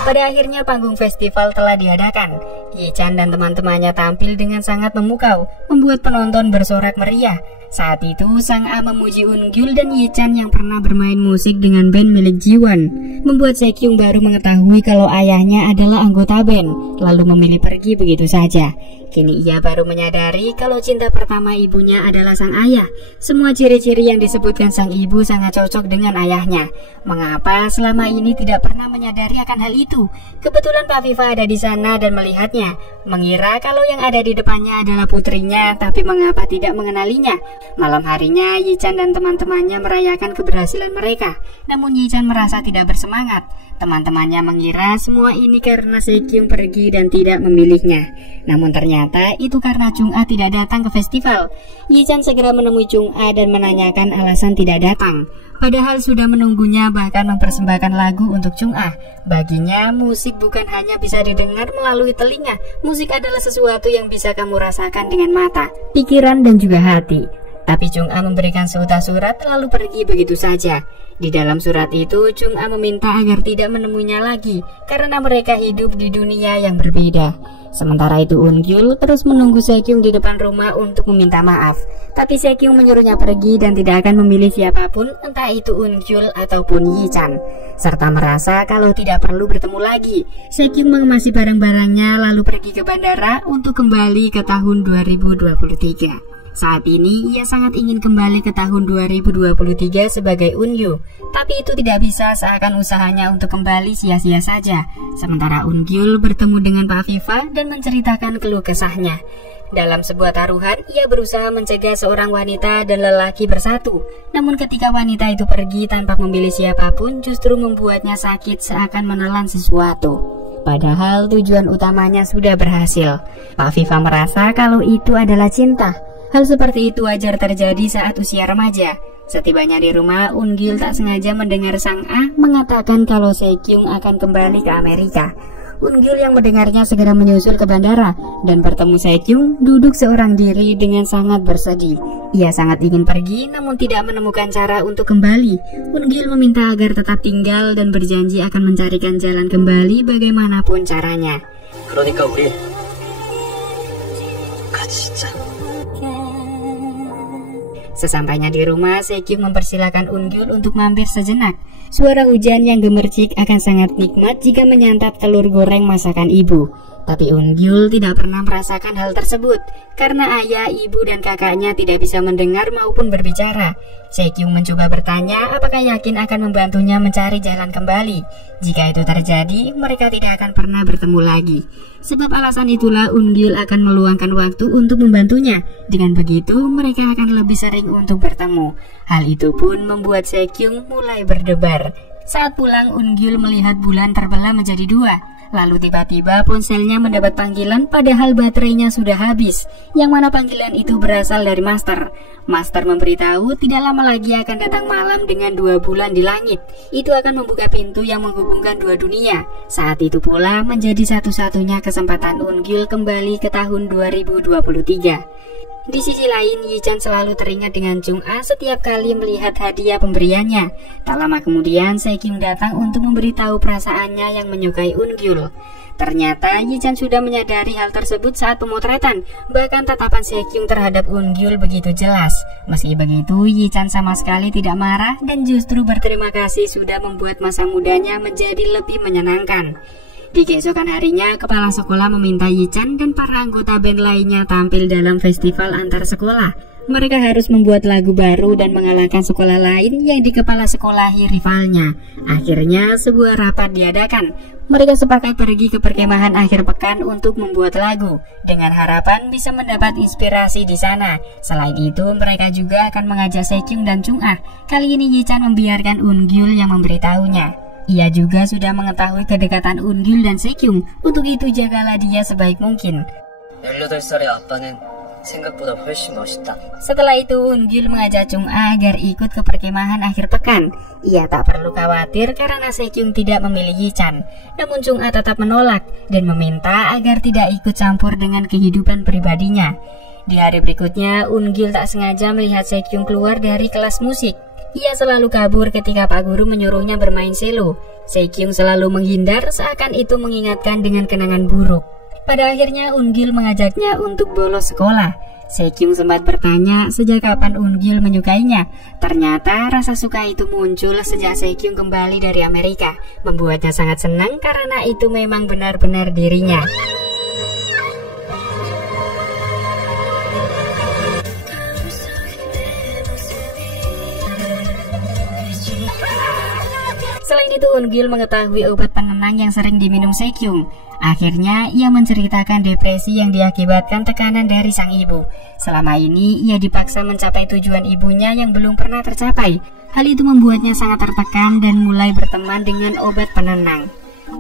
Pada akhirnya panggung festival telah diadakan. Yi-chan dan teman-temannya tampil dengan sangat memukau, membuat penonton bersorak meriah. Saat itu, Sang A memuji Eun-gyul dan Yi-chan yang pernah bermain musik dengan band milik Jiwon, membuat Se-kyung baru mengetahui kalau ayahnya adalah anggota band, lalu memilih pergi begitu saja. Kini ia baru menyadari kalau cinta pertama ibunya adalah sang ayah. Semua ciri-ciri yang disebutkan sang ibu sangat cocok dengan ayahnya. Mengapa selama ini tidak pernah menyadari akan hal itu? Kebetulan Pak Viva ada di sana dan melihatnya, mengira kalau yang ada di depannya adalah putrinya, tapi mengapa tidak mengenalinya? Malam harinya, Yi-chan dan teman-temannya merayakan keberhasilan mereka. Namun Yi-chan merasa tidak bersemangat. Teman-temannya mengira semua ini karena Se-kyung pergi dan tidak memilihnya. Namun ternyata Ternyata itu karena Chung-a tidak datang ke festival. Yi-chan segera menemui Chung-a dan menanyakan alasan tidak datang. Padahal sudah menunggunya, bahkan mempersembahkan lagu untuk Chung-a. Baginya, musik bukan hanya bisa didengar melalui telinga. Musik adalah sesuatu yang bisa kamu rasakan dengan mata, pikiran, dan juga hati. Tapi Chung-a memberikan seutas surat lalu pergi begitu saja. Di dalam surat itu, Chung-a meminta agar tidak menemuinya lagi karena mereka hidup di dunia yang berbeda. Sementara itu Eun-gyul terus menunggu Se-kyung di depan rumah untuk meminta maaf. Tapi Se-kyung menyuruhnya pergi dan tidak akan memilih siapapun, entah itu Eun-gyul ataupun Yi-chan. Serta merasa kalau tidak perlu bertemu lagi. Se-kyung mengemasi barang-barangnya lalu pergi ke bandara untuk kembali ke tahun 2023. Saat ini, ia sangat ingin kembali ke tahun 2023 sebagai Eun-yu. Tapi itu tidak bisa, seakan usahanya untuk kembali sia-sia saja. Sementara Eun-gyul bertemu dengan Pak Viva dan menceritakan keluh kesahnya. Dalam sebuah taruhan, ia berusaha mencegah seorang wanita dan lelaki bersatu. Namun ketika wanita itu pergi tanpa memilih siapapun, justru membuatnya sakit seakan menelan sesuatu. Padahal tujuan utamanya sudah berhasil. Pak Viva merasa kalau itu adalah cinta. Hal seperti itu wajar terjadi saat usia remaja. Setibanya di rumah, Eun-gyul tak sengaja mendengar Sang Ah mengatakan kalau Se-kyung akan kembali ke Amerika. Eun-gyul yang mendengarnya segera menyusul ke bandara dan bertemu Se-kyung duduk seorang diri dengan sangat bersedih. Ia sangat ingin pergi namun tidak menemukan cara untuk kembali. Eun-gyul meminta agar tetap tinggal dan berjanji akan mencarikan jalan kembali bagaimanapun caranya. 그러니까 우리 같이 있자. Sesampainya di rumah, Se-kyung mempersilahkan Eun-gyul untuk mampir sejenak. Suara hujan yang gemercik akan sangat nikmat jika menyantap telur goreng masakan ibu. Tapi Eun-gyul tidak pernah merasakan hal tersebut karena ayah, ibu, dan kakaknya tidak bisa mendengar maupun berbicara. Se-kyung mencoba bertanya apakah yakin akan membantunya mencari jalan kembali. Jika itu terjadi, mereka tidak akan pernah bertemu lagi. Sebab alasan itulah Eun-gyul akan meluangkan waktu untuk membantunya. Dengan begitu, mereka akan lebih sering untuk bertemu. Hal itu pun membuat Se-kyung mulai berdebar. Saat pulang, Eun-gyul melihat bulan terbelah menjadi dua. Lalu tiba-tiba ponselnya mendapat panggilan padahal baterainya sudah habis. Yang mana panggilan itu berasal dari Master. Master memberitahu tidak lama lagi akan datang malam dengan 2 bulan di langit. Itu akan membuka pintu yang menghubungkan 2 dunia. Saat itu pula menjadi satu-satunya kesempatan Eun-gyul kembali ke tahun 2023. Di sisi lain, Yi-chan selalu teringat dengan Chung-a setiap kali melihat hadiah pemberiannya. Tak lama kemudian, Se-kyung datang untuk memberitahu perasaannya yang menyukai Eun-gyul. Ternyata Yi-chan sudah menyadari hal tersebut saat pemotretan. Bahkan tatapan Se-kyung terhadap Eun-gyul begitu jelas. Meski begitu, Yi-chan sama sekali tidak marah dan justru berterima kasih sudah membuat masa mudanya menjadi lebih menyenangkan. Di keesokan harinya, kepala sekolah meminta Yi-chan dan para anggota band lainnya tampil dalam festival antar sekolah. Mereka harus membuat lagu baru dan mengalahkan sekolah lain yang di kepala sekolahi rivalnya. Akhirnya, sebuah rapat diadakan. Mereka sepakat pergi ke perkemahan akhir pekan untuk membuat lagu, dengan harapan bisa mendapat inspirasi di sana. Selain itu, mereka juga akan mengajak Se-kyung dan Chung-a. Kali ini Yi-chan membiarkan Eun-gyul yang memberitahunya. Ia juga sudah mengetahui kedekatan Eun-gyul dan Se-kyung. Untuk itu jagalah dia sebaik mungkin. 18살의 아빠는 생각보다 훨씬 멋있다. Setelah itu Eun-gyul mengajak Chung-a agar ikut ke perkemahan akhir pekan. Ia tak perlu khawatir karena Se-kyung tidak memilih Yi-chan. Namun Chung-a tetap menolak dan meminta agar tidak ikut campur dengan kehidupan pribadinya. Di hari berikutnya, Eun-gyul tak sengaja melihat Se-kyung keluar dari kelas musik. Ia selalu kabur ketika Pak Guru menyuruhnya bermain selo. Se-kyung selalu menghindar seakan itu mengingatkan dengan kenangan buruk. Pada akhirnya Eun-gyul mengajaknya untuk bolos sekolah. Se-kyung sempat bertanya sejak kapan Eun-gyul menyukainya. Ternyata rasa suka itu muncul sejak Se-kyung kembali dari Amerika. Membuatnya sangat senang karena itu memang benar-benar dirinya. Selain itu, Eun-gyul mengetahui obat penenang yang sering diminum Se-kyung. Akhirnya, ia menceritakan depresi yang diakibatkan tekanan dari sang ibu. Selama ini, ia dipaksa mencapai tujuan ibunya yang belum pernah tercapai. Hal itu membuatnya sangat tertekan dan mulai berteman dengan obat penenang.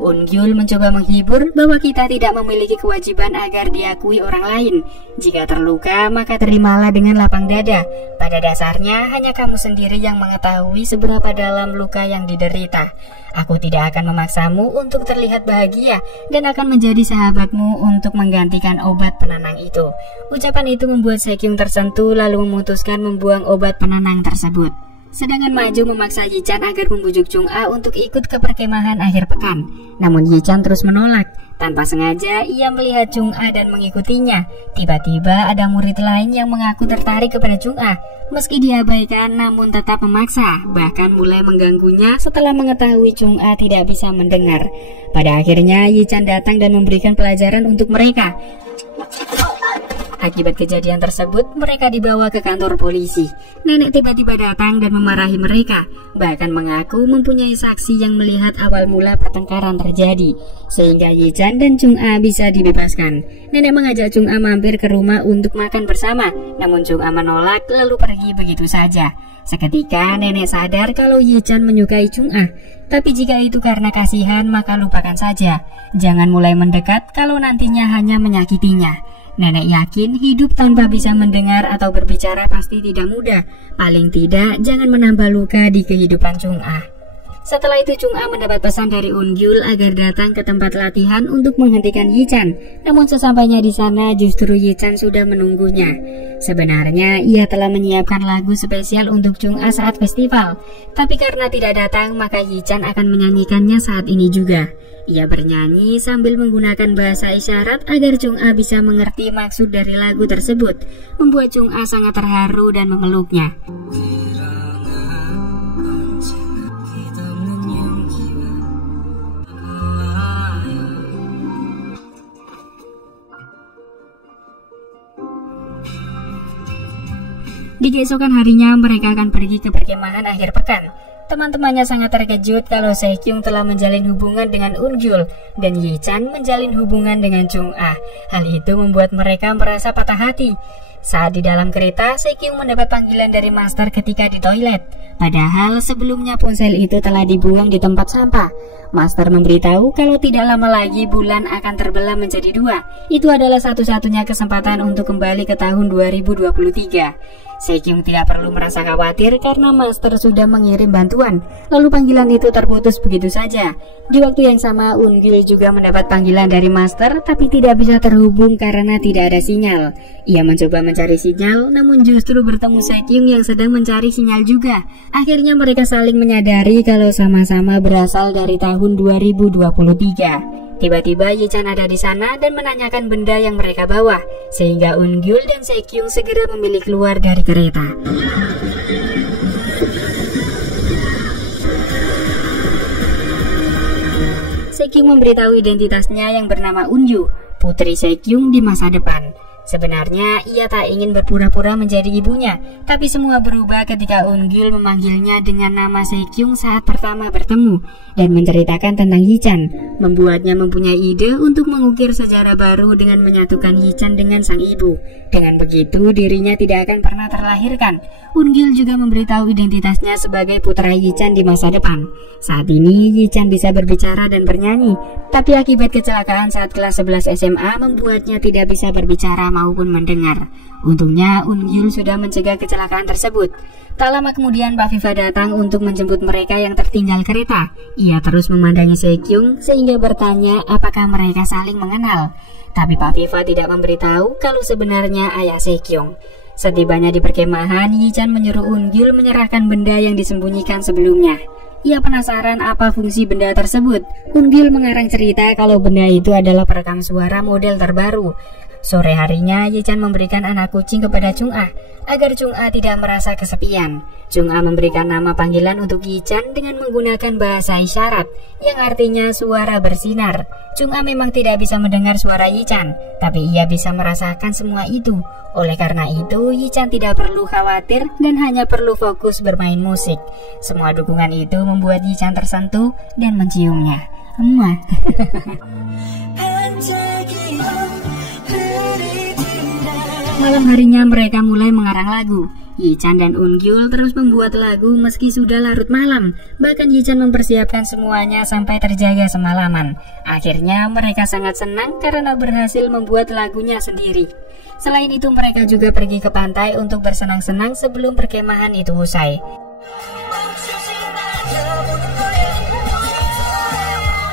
Ungyul mencoba menghibur bahwa kita tidak memiliki kewajiban agar diakui orang lain. Jika terluka, maka terimalah dengan lapang dada. Pada dasarnya, hanya kamu sendiri yang mengetahui seberapa dalam luka yang diderita. Aku tidak akan memaksamu untuk terlihat bahagia dan akan menjadi sahabatmu untuk menggantikan obat penenang itu. Ucapan itu membuat Sekyung tersentuh lalu memutuskan membuang obat penenang tersebut. Sedangkan Maju memaksa Yi-chan agar membujuk Chung-a untuk ikut ke perkemahan akhir pekan. Namun Yi-chan terus menolak. Tanpa sengaja, ia melihat Chung-a dan mengikutinya. Tiba-tiba ada murid lain yang mengaku tertarik kepada Chung-a. Meski diabaikan, namun tetap memaksa. Bahkan mulai mengganggunya setelah mengetahui Chung-a tidak bisa mendengar. Pada akhirnya, Yi-chan datang dan memberikan pelajaran untuk mereka. Akibat kejadian tersebut, mereka dibawa ke kantor polisi. Nenek tiba-tiba datang dan memarahi mereka, bahkan mengaku mempunyai saksi yang melihat awal mula pertengkaran terjadi, sehingga Yi-chan dan Chung-a bisa dibebaskan. Nenek mengajak Chung-a mampir ke rumah untuk makan bersama, namun Chung-a menolak lalu pergi begitu saja. Seketika nenek sadar kalau Yi-chan menyukai Chung-a, tapi jika itu karena kasihan maka lupakan saja. Jangan mulai mendekat kalau nantinya hanya menyakitinya. Nenek yakin hidup tanpa bisa mendengar atau berbicara pasti tidak mudah. Paling tidak, jangan menambah luka di kehidupan Chung-a. Setelah itu Chung-a mendapat pesan dari Ungyul agar datang ke tempat latihan untuk menghentikan Yi-chan. Namun sesampainya di sana justru Yi-chan sudah menunggunya. Sebenarnya ia telah menyiapkan lagu spesial untuk Chung-a saat festival. Tapi karena tidak datang maka Yi-chan akan menyanyikannya saat ini juga. Ia bernyanyi sambil menggunakan bahasa isyarat agar Chung-a bisa mengerti maksud dari lagu tersebut, membuat Chung-a sangat terharu dan memeluknya. Di keesokan harinya mereka akan pergi ke perkemahan akhir pekan. Teman-temannya sangat terkejut kalau Sekyung telah menjalin hubungan dengan Ungyul dan Yi-chan menjalin hubungan dengan Chung-a. Hal itu membuat mereka merasa patah hati. Saat di dalam kereta, Sekyung mendapat panggilan dari master ketika di toilet. Padahal sebelumnya ponsel itu telah dibuang di tempat sampah. Master memberitahu kalau tidak lama lagi bulan akan terbelah menjadi dua. Itu adalah satu-satunya kesempatan untuk kembali ke tahun 2023. Sekyung tidak perlu merasa khawatir karena master sudah mengirim bantuan. Lalu panggilan itu terputus begitu saja. Di waktu yang sama, Ungyul juga mendapat panggilan dari master tapi tidak bisa terhubung karena tidak ada sinyal. Ia mencoba mencari sinyal namun justru bertemu Sekyung yang sedang mencari sinyal juga. Akhirnya mereka saling menyadari kalau sama-sama berasal dari tahun 2023. Tiba-tiba Yi-chan ada di sana dan menanyakan benda yang mereka bawa, sehingga Ungyul dan Sekyung segera memilih keluar dari kereta. Sekyung memberitahu identitasnya yang bernama Unyu, putri Sekyung di masa depan. Sebenarnya ia tak ingin berpura-pura menjadi ibunya, tapi semua berubah ketika Ungyul memanggilnya dengan nama Sekyung saat pertama bertemu dan menceritakan tentang Yi-chan, membuatnya mempunyai ide untuk mengukir sejarah baru dengan menyatukan Yi-chan dengan sang ibu. Dengan begitu dirinya tidak akan pernah terlahirkan. Ungyul juga memberitahu identitasnya sebagai putra Yi-chan di masa depan. Saat ini Yi-chan bisa berbicara dan bernyanyi, tapi akibat kecelakaan saat kelas 11 SMA membuatnya tidak bisa berbicara maupun mendengar. Untungnya Ungyul sudah mencegah kecelakaan tersebut. Tak lama kemudian Pak Viva datang untuk menjemput mereka yang tertinggal kereta. Ia terus memandangi Sekyung sehingga bertanya apakah mereka saling mengenal. Tapi Pak Viva tidak memberitahu kalau sebenarnya ayah Sekyung. Setibanya di perkemahan, Yi-chan menyuruh Ungyul menyerahkan benda yang disembunyikan sebelumnya. Ia penasaran apa fungsi benda tersebut. Ungyul mengarang cerita kalau benda itu adalah perekam suara model terbaru. Sore harinya, Yi-chan memberikan anak kucing kepada Chung-a agar Chung-a tidak merasa kesepian. Chung-a memberikan nama panggilan untuk Yi-chan dengan menggunakan bahasa isyarat yang artinya suara bersinar. Chung-a memang tidak bisa mendengar suara Yi-chan, tapi ia bisa merasakan semua itu. Oleh karena itu, Yi-chan tidak perlu khawatir dan hanya perlu fokus bermain musik. Semua dukungan itu membuat Yi-chan tersentuh dan menciumnya. Malam harinya mereka mulai mengarang lagu. Yi-chan dan Eun-gyul terus membuat lagu meski sudah larut malam. Bahkan Yi-chan mempersiapkan semuanya sampai terjaga semalaman. Akhirnya mereka sangat senang karena berhasil membuat lagunya sendiri. Selain itu mereka juga pergi ke pantai untuk bersenang-senang sebelum perkemahan itu usai.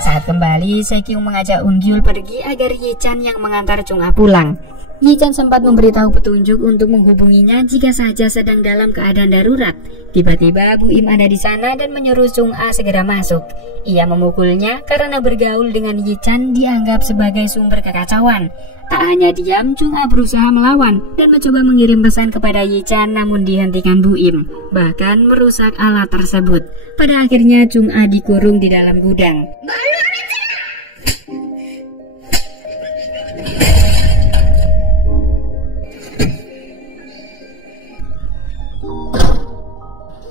Saat kembali, Saekyung mengajak Eun-gyul pergi agar Yi-chan yang mengantar Chung-ah pulang. Yi-chan sempat memberitahu petunjuk untuk menghubunginya jika saja sedang dalam keadaan darurat. Tiba-tiba Bu Im ada di sana dan menyuruh Chung-ah segera masuk. Ia memukulnya karena bergaul dengan Yi-chan dianggap sebagai sumber kekacauan. Tak hanya diam, Chung-ah berusaha melawan dan mencoba mengirim pesan kepada Yi-chan, namun dihentikan Bu Im, bahkan merusak alat tersebut. Pada akhirnya Chung-ah dikurung di dalam gudang.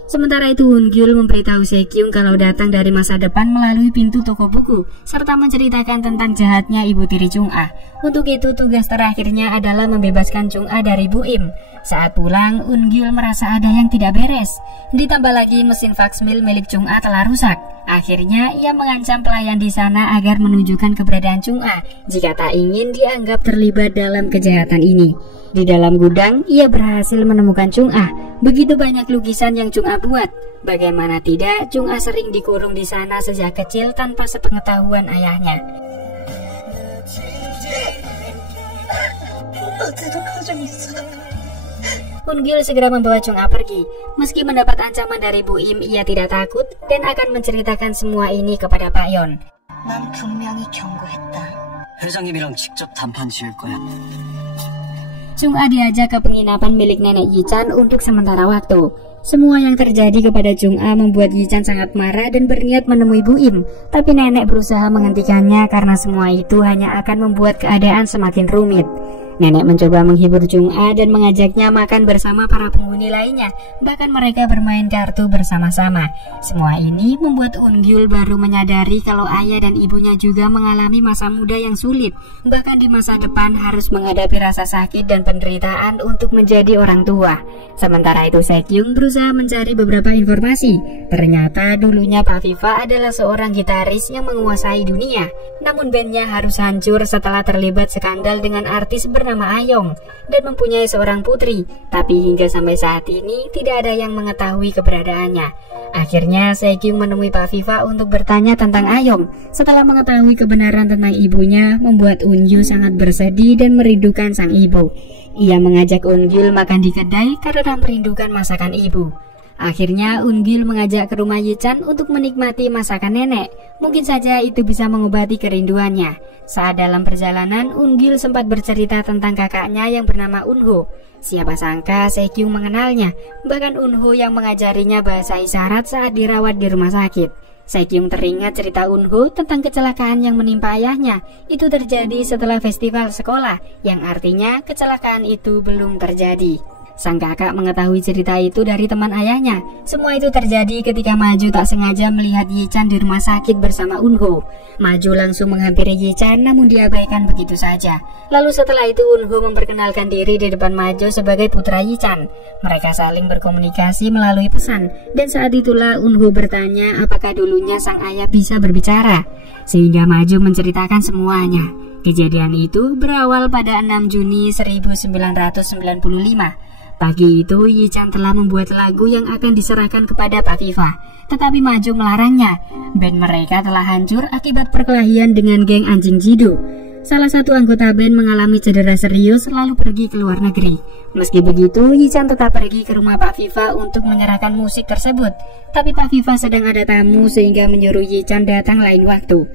Sementara itu Eun-gyul memberitahu Saekyung kalau datang dari masa depan melalui pintu toko buku, serta menceritakan tentang jahatnya ibu tiri Chung-ah. Untuk itu tugas terakhirnya adalah membebaskan Chung-ah dari Bu Im. Saat pulang, Eun-gyul merasa ada yang tidak beres. Ditambah lagi mesin faksmil milik Chung-ah telah rusak. Akhirnya ia mengancam pelayan di sana agar menunjukkan keberadaan Chung-ah jika tak ingin dianggap terlibat dalam kejahatan ini. Di dalam gudang, ia berhasil menemukan Chung-ah. Begitu banyak lukisan yang Chung-ah buat. Bagaimana tidak, Chung-ah sering dikurung di sana sejak kecil tanpa sepengetahuan ayahnya. Eun-gyul segera membawa Chung-ah pergi. Meski mendapat ancaman dari Bu Im, ia tidak takut dan akan menceritakan semua ini kepada Pak Yeon. 난 분명히 경고했다. 회장님이랑 직접 단판 지을 거야. Chung-ah diajak ke penginapan milik nenek Yi-chan untuk sementara waktu. Semua yang terjadi kepada Chung-ah membuat Yi-chan sangat marah dan berniat menemui Bu Im. Tapi nenek berusaha menghentikannya karena semua itu hanya akan membuat keadaan semakin rumit. Nenek mencoba menghibur Chung-ah dan mengajaknya makan bersama para penghuni lainnya. Bahkan mereka bermain kartu bersama-sama. Semua ini membuat Eun-gyul baru menyadari kalau ayah dan ibunya juga mengalami masa muda yang sulit. Bahkan di masa depan harus menghadapi rasa sakit dan penderitaan untuk menjadi orang tua. Sementara itu Saekyung berusaha mencari beberapa informasi. Ternyata dulunya Pak Viva adalah seorang gitaris yang menguasai dunia. Namun bandnya harus hancur setelah terlibat skandal dengan artis bernama Ayong dan mempunyai seorang putri, tapi hingga sampai saat ini tidak ada yang mengetahui keberadaannya. Akhirnya Saekyung menemui Pak Viva untuk bertanya tentang Ayong. Setelah mengetahui kebenaran tentang ibunya, membuat Eun-gyul sangat bersedih dan merindukan sang ibu. Ia mengajak Eun-gyul makan di kedai karena merindukan masakan ibu. Akhirnya Eun-gyul mengajak ke rumah Yi-chan untuk menikmati masakan nenek. Mungkin saja itu bisa mengobati kerinduannya. Saat dalam perjalanan, Eun-gyul sempat bercerita tentang kakaknya yang bernama Eun-ho. Siapa sangka Saekyung mengenalnya. Bahkan Eun-ho yang mengajarinya bahasa isyarat saat dirawat di rumah sakit. Saekyung teringat cerita Eun-ho tentang kecelakaan yang menimpa ayahnya. Itu terjadi setelah festival sekolah, yang artinya kecelakaan itu belum terjadi. Sang kakak mengetahui cerita itu dari teman ayahnya. Semua itu terjadi ketika Maju tak sengaja melihat Yi-chan di rumah sakit bersama Eun-ho. Maju langsung menghampiri Yi-chan namun diabaikan begitu saja. Lalu setelah itu Eun-ho memperkenalkan diri di depan Maju sebagai putra Yi-chan. Mereka saling berkomunikasi melalui pesan. Dan saat itulah Eun-ho bertanya apakah dulunya sang ayah bisa berbicara. Sehingga Maju menceritakan semuanya. Kejadian itu berawal pada 6 Juni 1995. Pagi itu, Yi-chan telah membuat lagu yang akan diserahkan kepada Pak Viva. Tetapi Maju melarangnya. Band mereka telah hancur akibat perkelahian dengan geng anjing Jido. Salah satu anggota band mengalami cedera serius lalu pergi ke luar negeri. Meski begitu, Yi-chan tetap pergi ke rumah Pak Viva untuk menyerahkan musik tersebut. Tapi Pak Viva sedang ada tamu sehingga menyuruh Yi-chan datang lain waktu.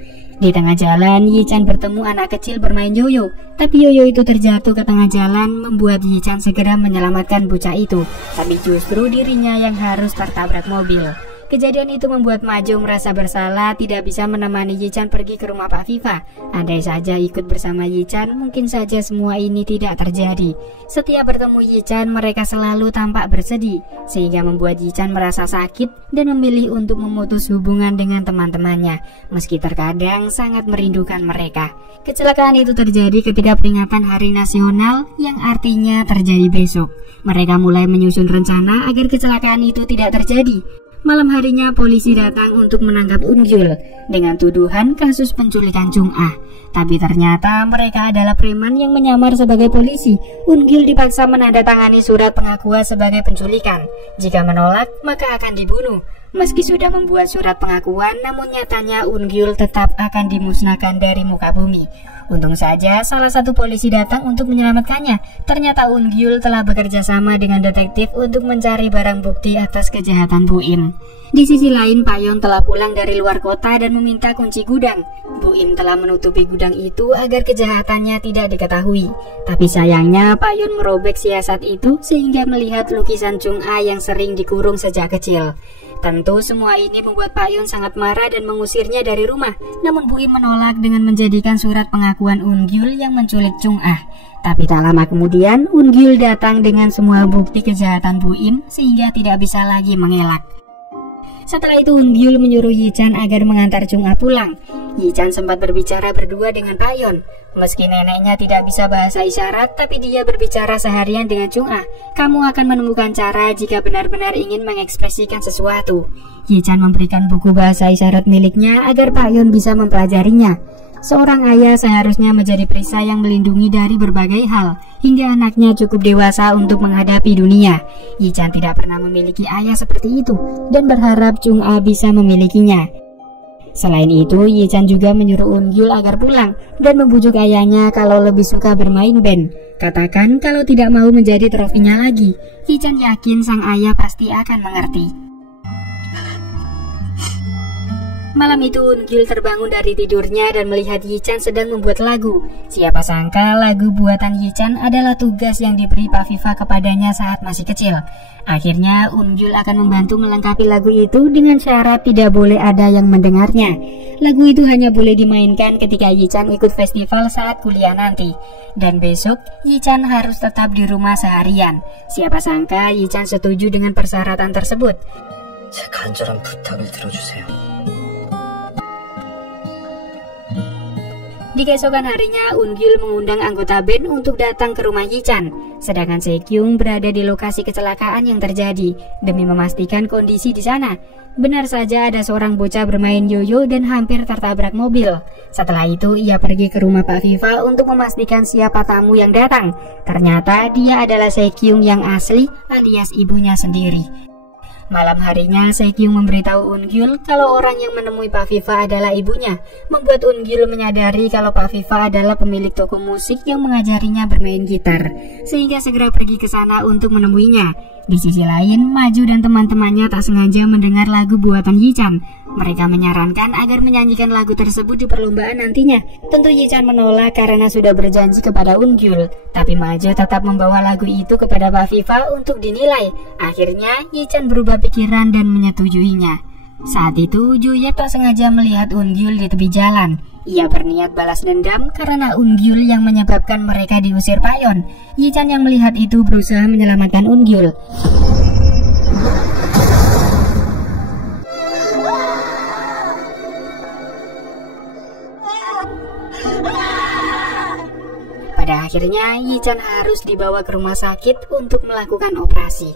Di tengah jalan, Yi-chan bertemu anak kecil bermain yoyo. Tapi yoyo itu terjatuh ke tengah jalan, membuat Yi-chan segera menyelamatkan bocah itu. Tapi justru dirinya yang harus tertabrak mobil. Kejadian itu membuat Majo merasa bersalah tidak bisa menemani Yi-chan pergi ke rumah Pak Viva. Andai saja ikut bersama Yi-chan, mungkin saja semua ini tidak terjadi. Setiap bertemu Yi-chan, mereka selalu tampak bersedih, sehingga membuat Yi-chan merasa sakit dan memilih untuk memutus hubungan dengan teman-temannya, meski terkadang sangat merindukan mereka. Kecelakaan itu terjadi ketika peringatan Hari Nasional yang artinya terjadi besok. Mereka mulai menyusun rencana agar kecelakaan itu tidak terjadi. Malam harinya polisi datang untuk menangkap Eun-gyul dengan tuduhan kasus penculikan Chung-ah. Tapi ternyata mereka adalah preman yang menyamar sebagai polisi. Eun-gyul dipaksa menandatangani surat pengakuan sebagai penculikan. Jika menolak, maka akan dibunuh. Meski sudah membuat surat pengakuan, namun nyatanya Eun-gyul tetap akan dimusnahkan dari muka bumi. Untung saja salah satu polisi datang untuk menyelamatkannya. Ternyata Eun-gyul telah bekerja sama dengan detektif untuk mencari barang bukti atas kejahatan Bu Im. Di sisi lain, Payon telah pulang dari luar kota dan meminta kunci gudang. Bu Im telah menutupi gudang itu agar kejahatannya tidak diketahui. Tapi sayangnya Payon merobek siasat itu sehingga melihat lukisan Chung-ah yang sering dikurung sejak kecil. Tentu semua ini membuat Payon sangat marah dan mengusirnya dari rumah. Namun Bu Im menolak dengan menjadikan surat pengakuan Eun-gyul yang menculik Chung-ah. Tapi tak lama kemudian Eun-gyul datang dengan semua bukti kejahatan Bu Im sehingga tidak bisa lagi mengelak. Setelah itu Eun-gyul menyuruh Yi-chan agar mengantar Chung-ah pulang. Yi-chan sempat berbicara berdua dengan Payon. Meski neneknya tidak bisa bahasa isyarat, tapi dia berbicara seharian dengan Chung-ah. Kamu akan menemukan cara jika benar-benar ingin mengekspresikan sesuatu. Yi-chan memberikan buku bahasa isyarat miliknya agar Payon bisa mempelajarinya. Seorang ayah seharusnya menjadi perisai yang melindungi dari berbagai hal, hingga anaknya cukup dewasa untuk menghadapi dunia. Yi-chan tidak pernah memiliki ayah seperti itu, dan berharap Chung-ah bisa memilikinya. Selain itu, Yi-chan juga menyuruh Eun-gyul agar pulang, dan membujuk ayahnya kalau lebih suka bermain band. Katakan kalau tidak mau menjadi trofinya lagi. Yi-chan yakin sang ayah pasti akan mengerti. Malam itu Eun-gyul terbangun dari tidurnya dan melihat Yi-chan sedang membuat lagu. Siapa sangka lagu buatan Yi-chan adalah tugas yang diberi Pak Viva kepadanya saat masih kecil. Akhirnya Eun-gyul akan membantu melengkapi lagu itu dengan syarat tidak boleh ada yang mendengarnya. Lagu itu hanya boleh dimainkan ketika Yi-chan ikut festival saat kuliah nanti. Dan besok Yi-chan harus tetap di rumah seharian. Siapa sangka Yi-chan setuju dengan persyaratan tersebut. 제 간절한 부탁을 들어주세요. Di keesokan harinya, Eun-gyul mengundang anggota band untuk datang ke rumah Yi-chan. Sedangkan Se-kyung berada di lokasi kecelakaan yang terjadi demi memastikan kondisi di sana. Benar saja ada seorang bocah bermain yoyo dan hampir tertabrak mobil. Setelah itu, ia pergi ke rumah Pak Viva untuk memastikan siapa tamu yang datang. Ternyata dia adalah Se-kyung yang asli alias ibunya sendiri. Malam harinya, Se-kyung memberitahu Eun-gyul kalau orang yang menemui Pak Viva adalah ibunya, membuat Eun-gyul menyadari kalau Pak Viva adalah pemilik toko musik yang mengajarinya bermain gitar, sehingga segera pergi ke sana untuk menemuinya. Di sisi lain, Maju dan teman-temannya tak sengaja mendengar lagu buatan Yi-chan. Mereka menyarankan agar menyanyikan lagu tersebut di perlombaan nantinya. Tentu Yi-chan menolak karena sudah berjanji kepada Eun-gyul, tapi Maju tetap membawa lagu itu kepada Pak Viva untuk dinilai. Akhirnya, Yi-chan berubah pikiran dan menyetujuinya. Saat itu, Ju-ye tak sengaja melihat Eun-gyul di tepi jalan. Ia berniat balas dendam karena Eun-gyul yang menyebabkan mereka diusir Payon. Yi-chan yang melihat itu berusaha menyelamatkan Eun-gyul. Pada akhirnya, Yi-chan harus dibawa ke rumah sakit untuk melakukan operasi.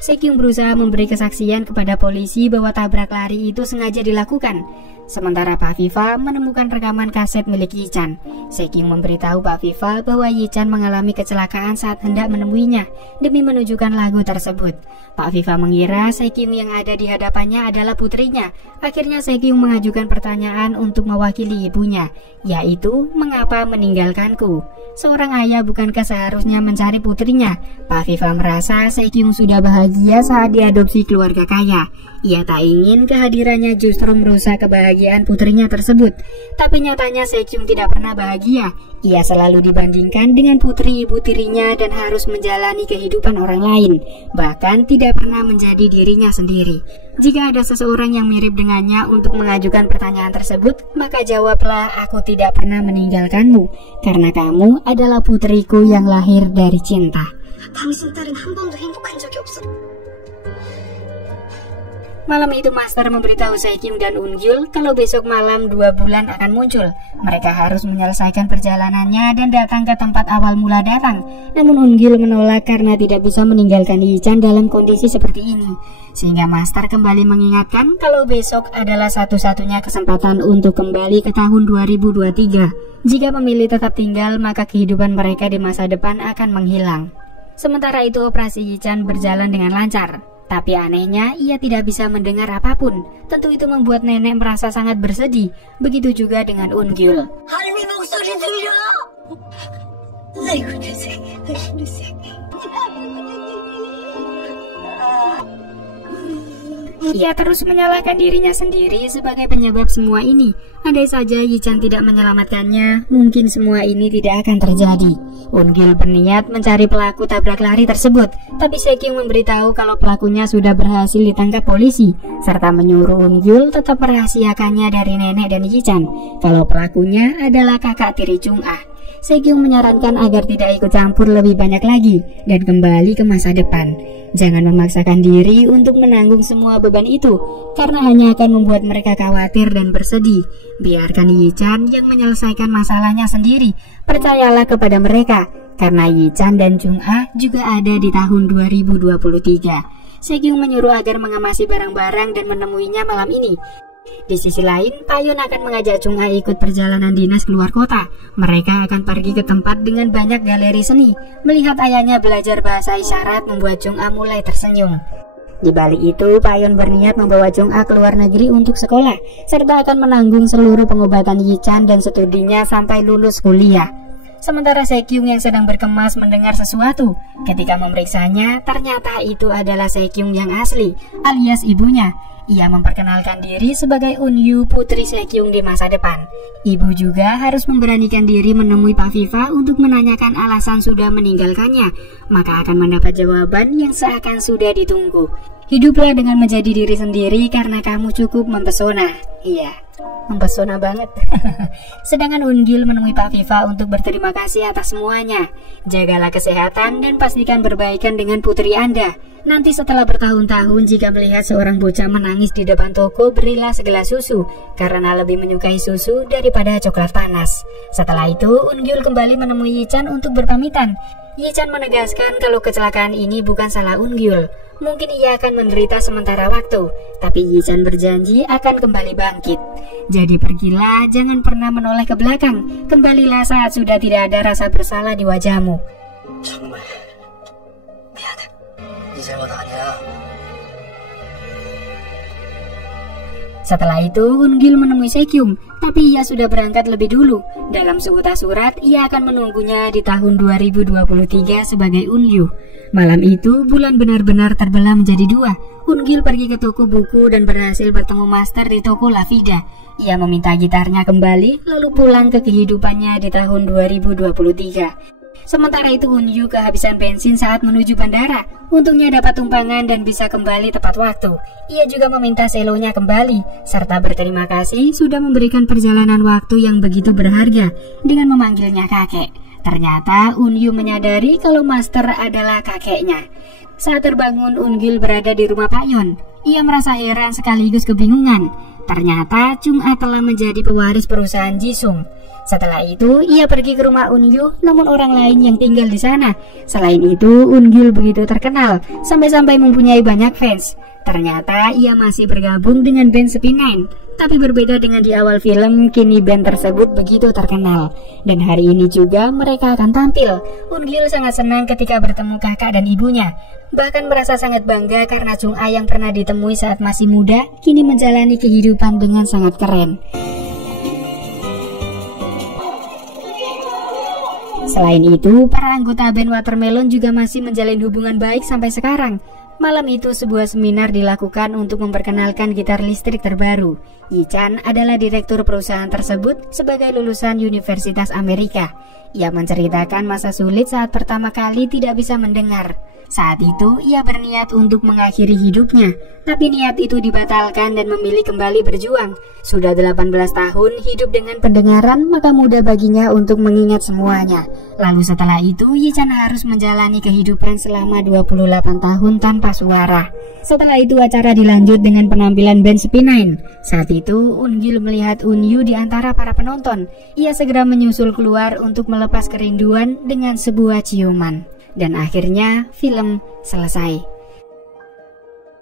Se-kyung berusaha memberi kesaksian kepada polisi bahwa tabrak lari itu sengaja dilakukan. Sementara Pak Viva menemukan rekaman kaset milik Yi-chan. Se-kyung memberitahu Pak Viva bahwa Yi-chan mengalami kecelakaan saat hendak menemuinya demi menunjukkan lagu tersebut. Pak Viva mengira Se-kyung yang ada di hadapannya adalah putrinya. Akhirnya Se-kyung mengajukan pertanyaan untuk mewakili ibunya, yaitu mengapa meninggalkanku? Seorang ayah bukankah seharusnya mencari putrinya? Pak Viva merasa Se-kyung sudah bahagia bahagia saat diadopsi keluarga kaya. Ia tak ingin kehadirannya justru merusak kebahagiaan putrinya tersebut. Tapi nyatanya Sekyung tidak pernah bahagia. Ia selalu dibandingkan dengan putri ibu tirinya dan harus menjalani kehidupan orang lain. Bahkan tidak pernah menjadi dirinya sendiri. Jika ada seseorang yang mirip dengannya untuk mengajukan pertanyaan tersebut, maka jawablah, aku tidak pernah meninggalkanmu, karena kamu adalah putriku yang lahir dari cinta. 당신 딸은 한 번도 행복한 적이 없어. Malam itu Master memberitahu Sekyung dan Eungyul kalau besok malam 2 bulan akan muncul. Mereka harus menyelesaikan perjalanannya dan datang ke tempat awal mula datang. Namun Eungyul menolak karena tidak bisa meninggalkan Yi-chan dalam kondisi seperti ini. Sehingga Master kembali mengingatkan kalau besok adalah satu-satunya kesempatan untuk kembali ke tahun 2023. Jika memilih tetap tinggal, maka kehidupan mereka di masa depan akan menghilang. Sementara itu operasi Yi-chan berjalan dengan lancar. Tapi anehnya, ia tidak bisa mendengar apapun. Tentu itu membuat nenek merasa sangat bersedih. Begitu juga dengan Eungyul. 할미 목소리 들려? 아이고 내 생애. Ia terus menyalahkan dirinya sendiri sebagai penyebab semua ini. Andai saja Yi-chan tidak menyelamatkannya, mungkin semua ini tidak akan terjadi. Eungyul berniat mencari pelaku tabrak lari tersebut, tapi Sekyung memberitahu kalau pelakunya sudah berhasil ditangkap polisi, serta menyuruh Eungyul tetap merahasiakannya dari nenek dan Yi-chan, kalau pelakunya adalah kakak tiri Chung-ah. Sekyung menyarankan agar tidak ikut campur lebih banyak lagi dan kembali ke masa depan. Jangan memaksakan diri untuk menanggung semua beban itu, karena hanya akan membuat mereka khawatir dan bersedih. Biarkan Yi-chan yang menyelesaikan masalahnya sendiri. Percayalah kepada mereka, karena Yi-chan dan Chung-ah juga ada di tahun 2023. Sekyung menyuruh agar mengamasi barang-barang dan menemuinya malam ini. Di sisi lain, Payon akan mengajak Chung-ah ikut perjalanan dinas keluar kota. Mereka akan pergi ke tempat dengan banyak galeri seni. Melihat ayahnya belajar bahasa isyarat membuat Chung-ah mulai tersenyum. Di balik itu, Payon berniat membawa Chung-ah ke luar negeri untuk sekolah, serta akan menanggung seluruh pengobatan Yi-chan dan studinya sampai lulus kuliah. Sementara Sekyung yang sedang berkemas mendengar sesuatu. Ketika memeriksanya, ternyata itu adalah Sekyung yang asli, alias ibunya. Ia memperkenalkan diri sebagai Eunyu, putri Sekyung di masa depan. Ibu juga harus memberanikan diri menemui Pak Viva untuk menanyakan alasan sudah meninggalkannya. Maka akan mendapat jawaban yang seakan sudah ditunggu. Hiduplah dengan menjadi diri sendiri karena kamu cukup mempesona. Iya, mempesona banget. Sedangkan Eungyul menemui Pak Viva untuk berterima kasih atas semuanya. Jagalah kesehatan dan pastikan berbaikan dengan putri Anda. Nanti setelah bertahun-tahun jika melihat seorang bocah menangis di depan toko, berilah segelas susu, karena lebih menyukai susu daripada coklat panas. Setelah itu, Eungyul kembali menemui Yi-chan untuk berpamitan. Yi-chan menegaskan kalau kecelakaan ini bukan salah Eungyul. Mungkin ia akan menderita sementara waktu, tapi Yi-chan berjanji akan kembali bangkit. Jadi pergilah, jangan pernah menoleh ke belakang. Kembalilah saat sudah tidak ada rasa bersalah di wajahmu. 정말 미안해. 네 잘못 아니야. Setelah itu, Eungyul menemui Sekyung, tapi ia sudah berangkat lebih dulu. Dalam sebuah surat, ia akan menunggunya di tahun 2023 sebagai Eunyu. Malam itu, bulan benar-benar terbelah menjadi dua. Eungyul pergi ke toko buku dan berhasil bertemu Master di toko La Vida. Ia meminta gitarnya kembali, lalu pulang ke kehidupannya di tahun 2023. Sementara itu Eunyu kehabisan bensin saat menuju bandara. Untungnya dapat tumpangan dan bisa kembali tepat waktu. Ia juga meminta selonya kembali, serta berterima kasih sudah memberikan perjalanan waktu yang begitu berharga dengan memanggilnya kakek. Ternyata Eunyu menyadari kalau Master adalah kakeknya. Saat terbangun, Eungyul berada di rumah Payon. Ia merasa heran sekaligus kebingungan. Ternyata Chung-ah telah menjadi pewaris perusahaan Jisung. Setelah itu, ia pergi ke rumah Eunyu, namun orang lain yang tinggal di sana. Selain itu, Eungyul begitu terkenal, sampai-sampai mempunyai banyak fans. Ternyata ia masih bergabung dengan band Spin9. Tapi berbeda dengan di awal film, kini band tersebut begitu terkenal. Dan hari ini juga mereka akan tampil. Eungyul sangat senang ketika bertemu kakak dan ibunya. Bahkan merasa sangat bangga karena Chung-ah yang pernah ditemui saat masih muda, kini menjalani kehidupan dengan sangat keren. Selain itu, para anggota band Watermelon juga masih menjalin hubungan baik sampai sekarang. Malam itu sebuah seminar dilakukan untuk memperkenalkan gitar listrik terbaru. Yi-chan adalah direktur perusahaan tersebut sebagai lulusan Universitas Amerika. Ia menceritakan masa sulit saat pertama kali tidak bisa mendengar. Saat itu ia berniat untuk mengakhiri hidupnya, tapi niat itu dibatalkan dan memilih kembali berjuang. Sudah 18 tahun hidup dengan pendengaran, maka mudah baginya untuk mengingat semuanya. Lalu setelah itu Yi-chan harus menjalani kehidupan selama 28 tahun tanpa suara. Setelah itu acara dilanjut dengan penampilan band Sp9. Saat itu Eun-gil melihat Eun-yu di antara para penonton. Ia segera menyusul keluar untuk melepas kerinduan dengan sebuah ciuman. Dan akhirnya film selesai.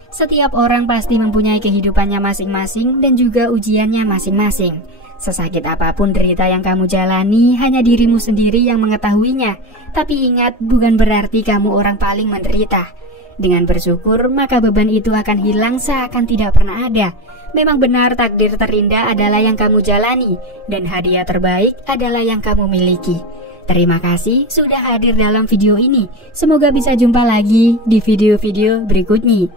Setiap orang pasti mempunyai kehidupannya masing-masing dan juga ujiannya masing-masing. Sesakit apapun derita yang kamu jalani, hanya dirimu sendiri yang mengetahuinya. Tapi ingat, bukan berarti kamu orang paling menderita. Dengan bersyukur, maka beban itu akan hilang seakan tidak pernah ada. Memang benar takdir terindah adalah yang kamu jalani, dan hadiah terbaik adalah yang kamu miliki. Terima kasih sudah hadir dalam video ini. Semoga bisa jumpa lagi di video-video berikutnya.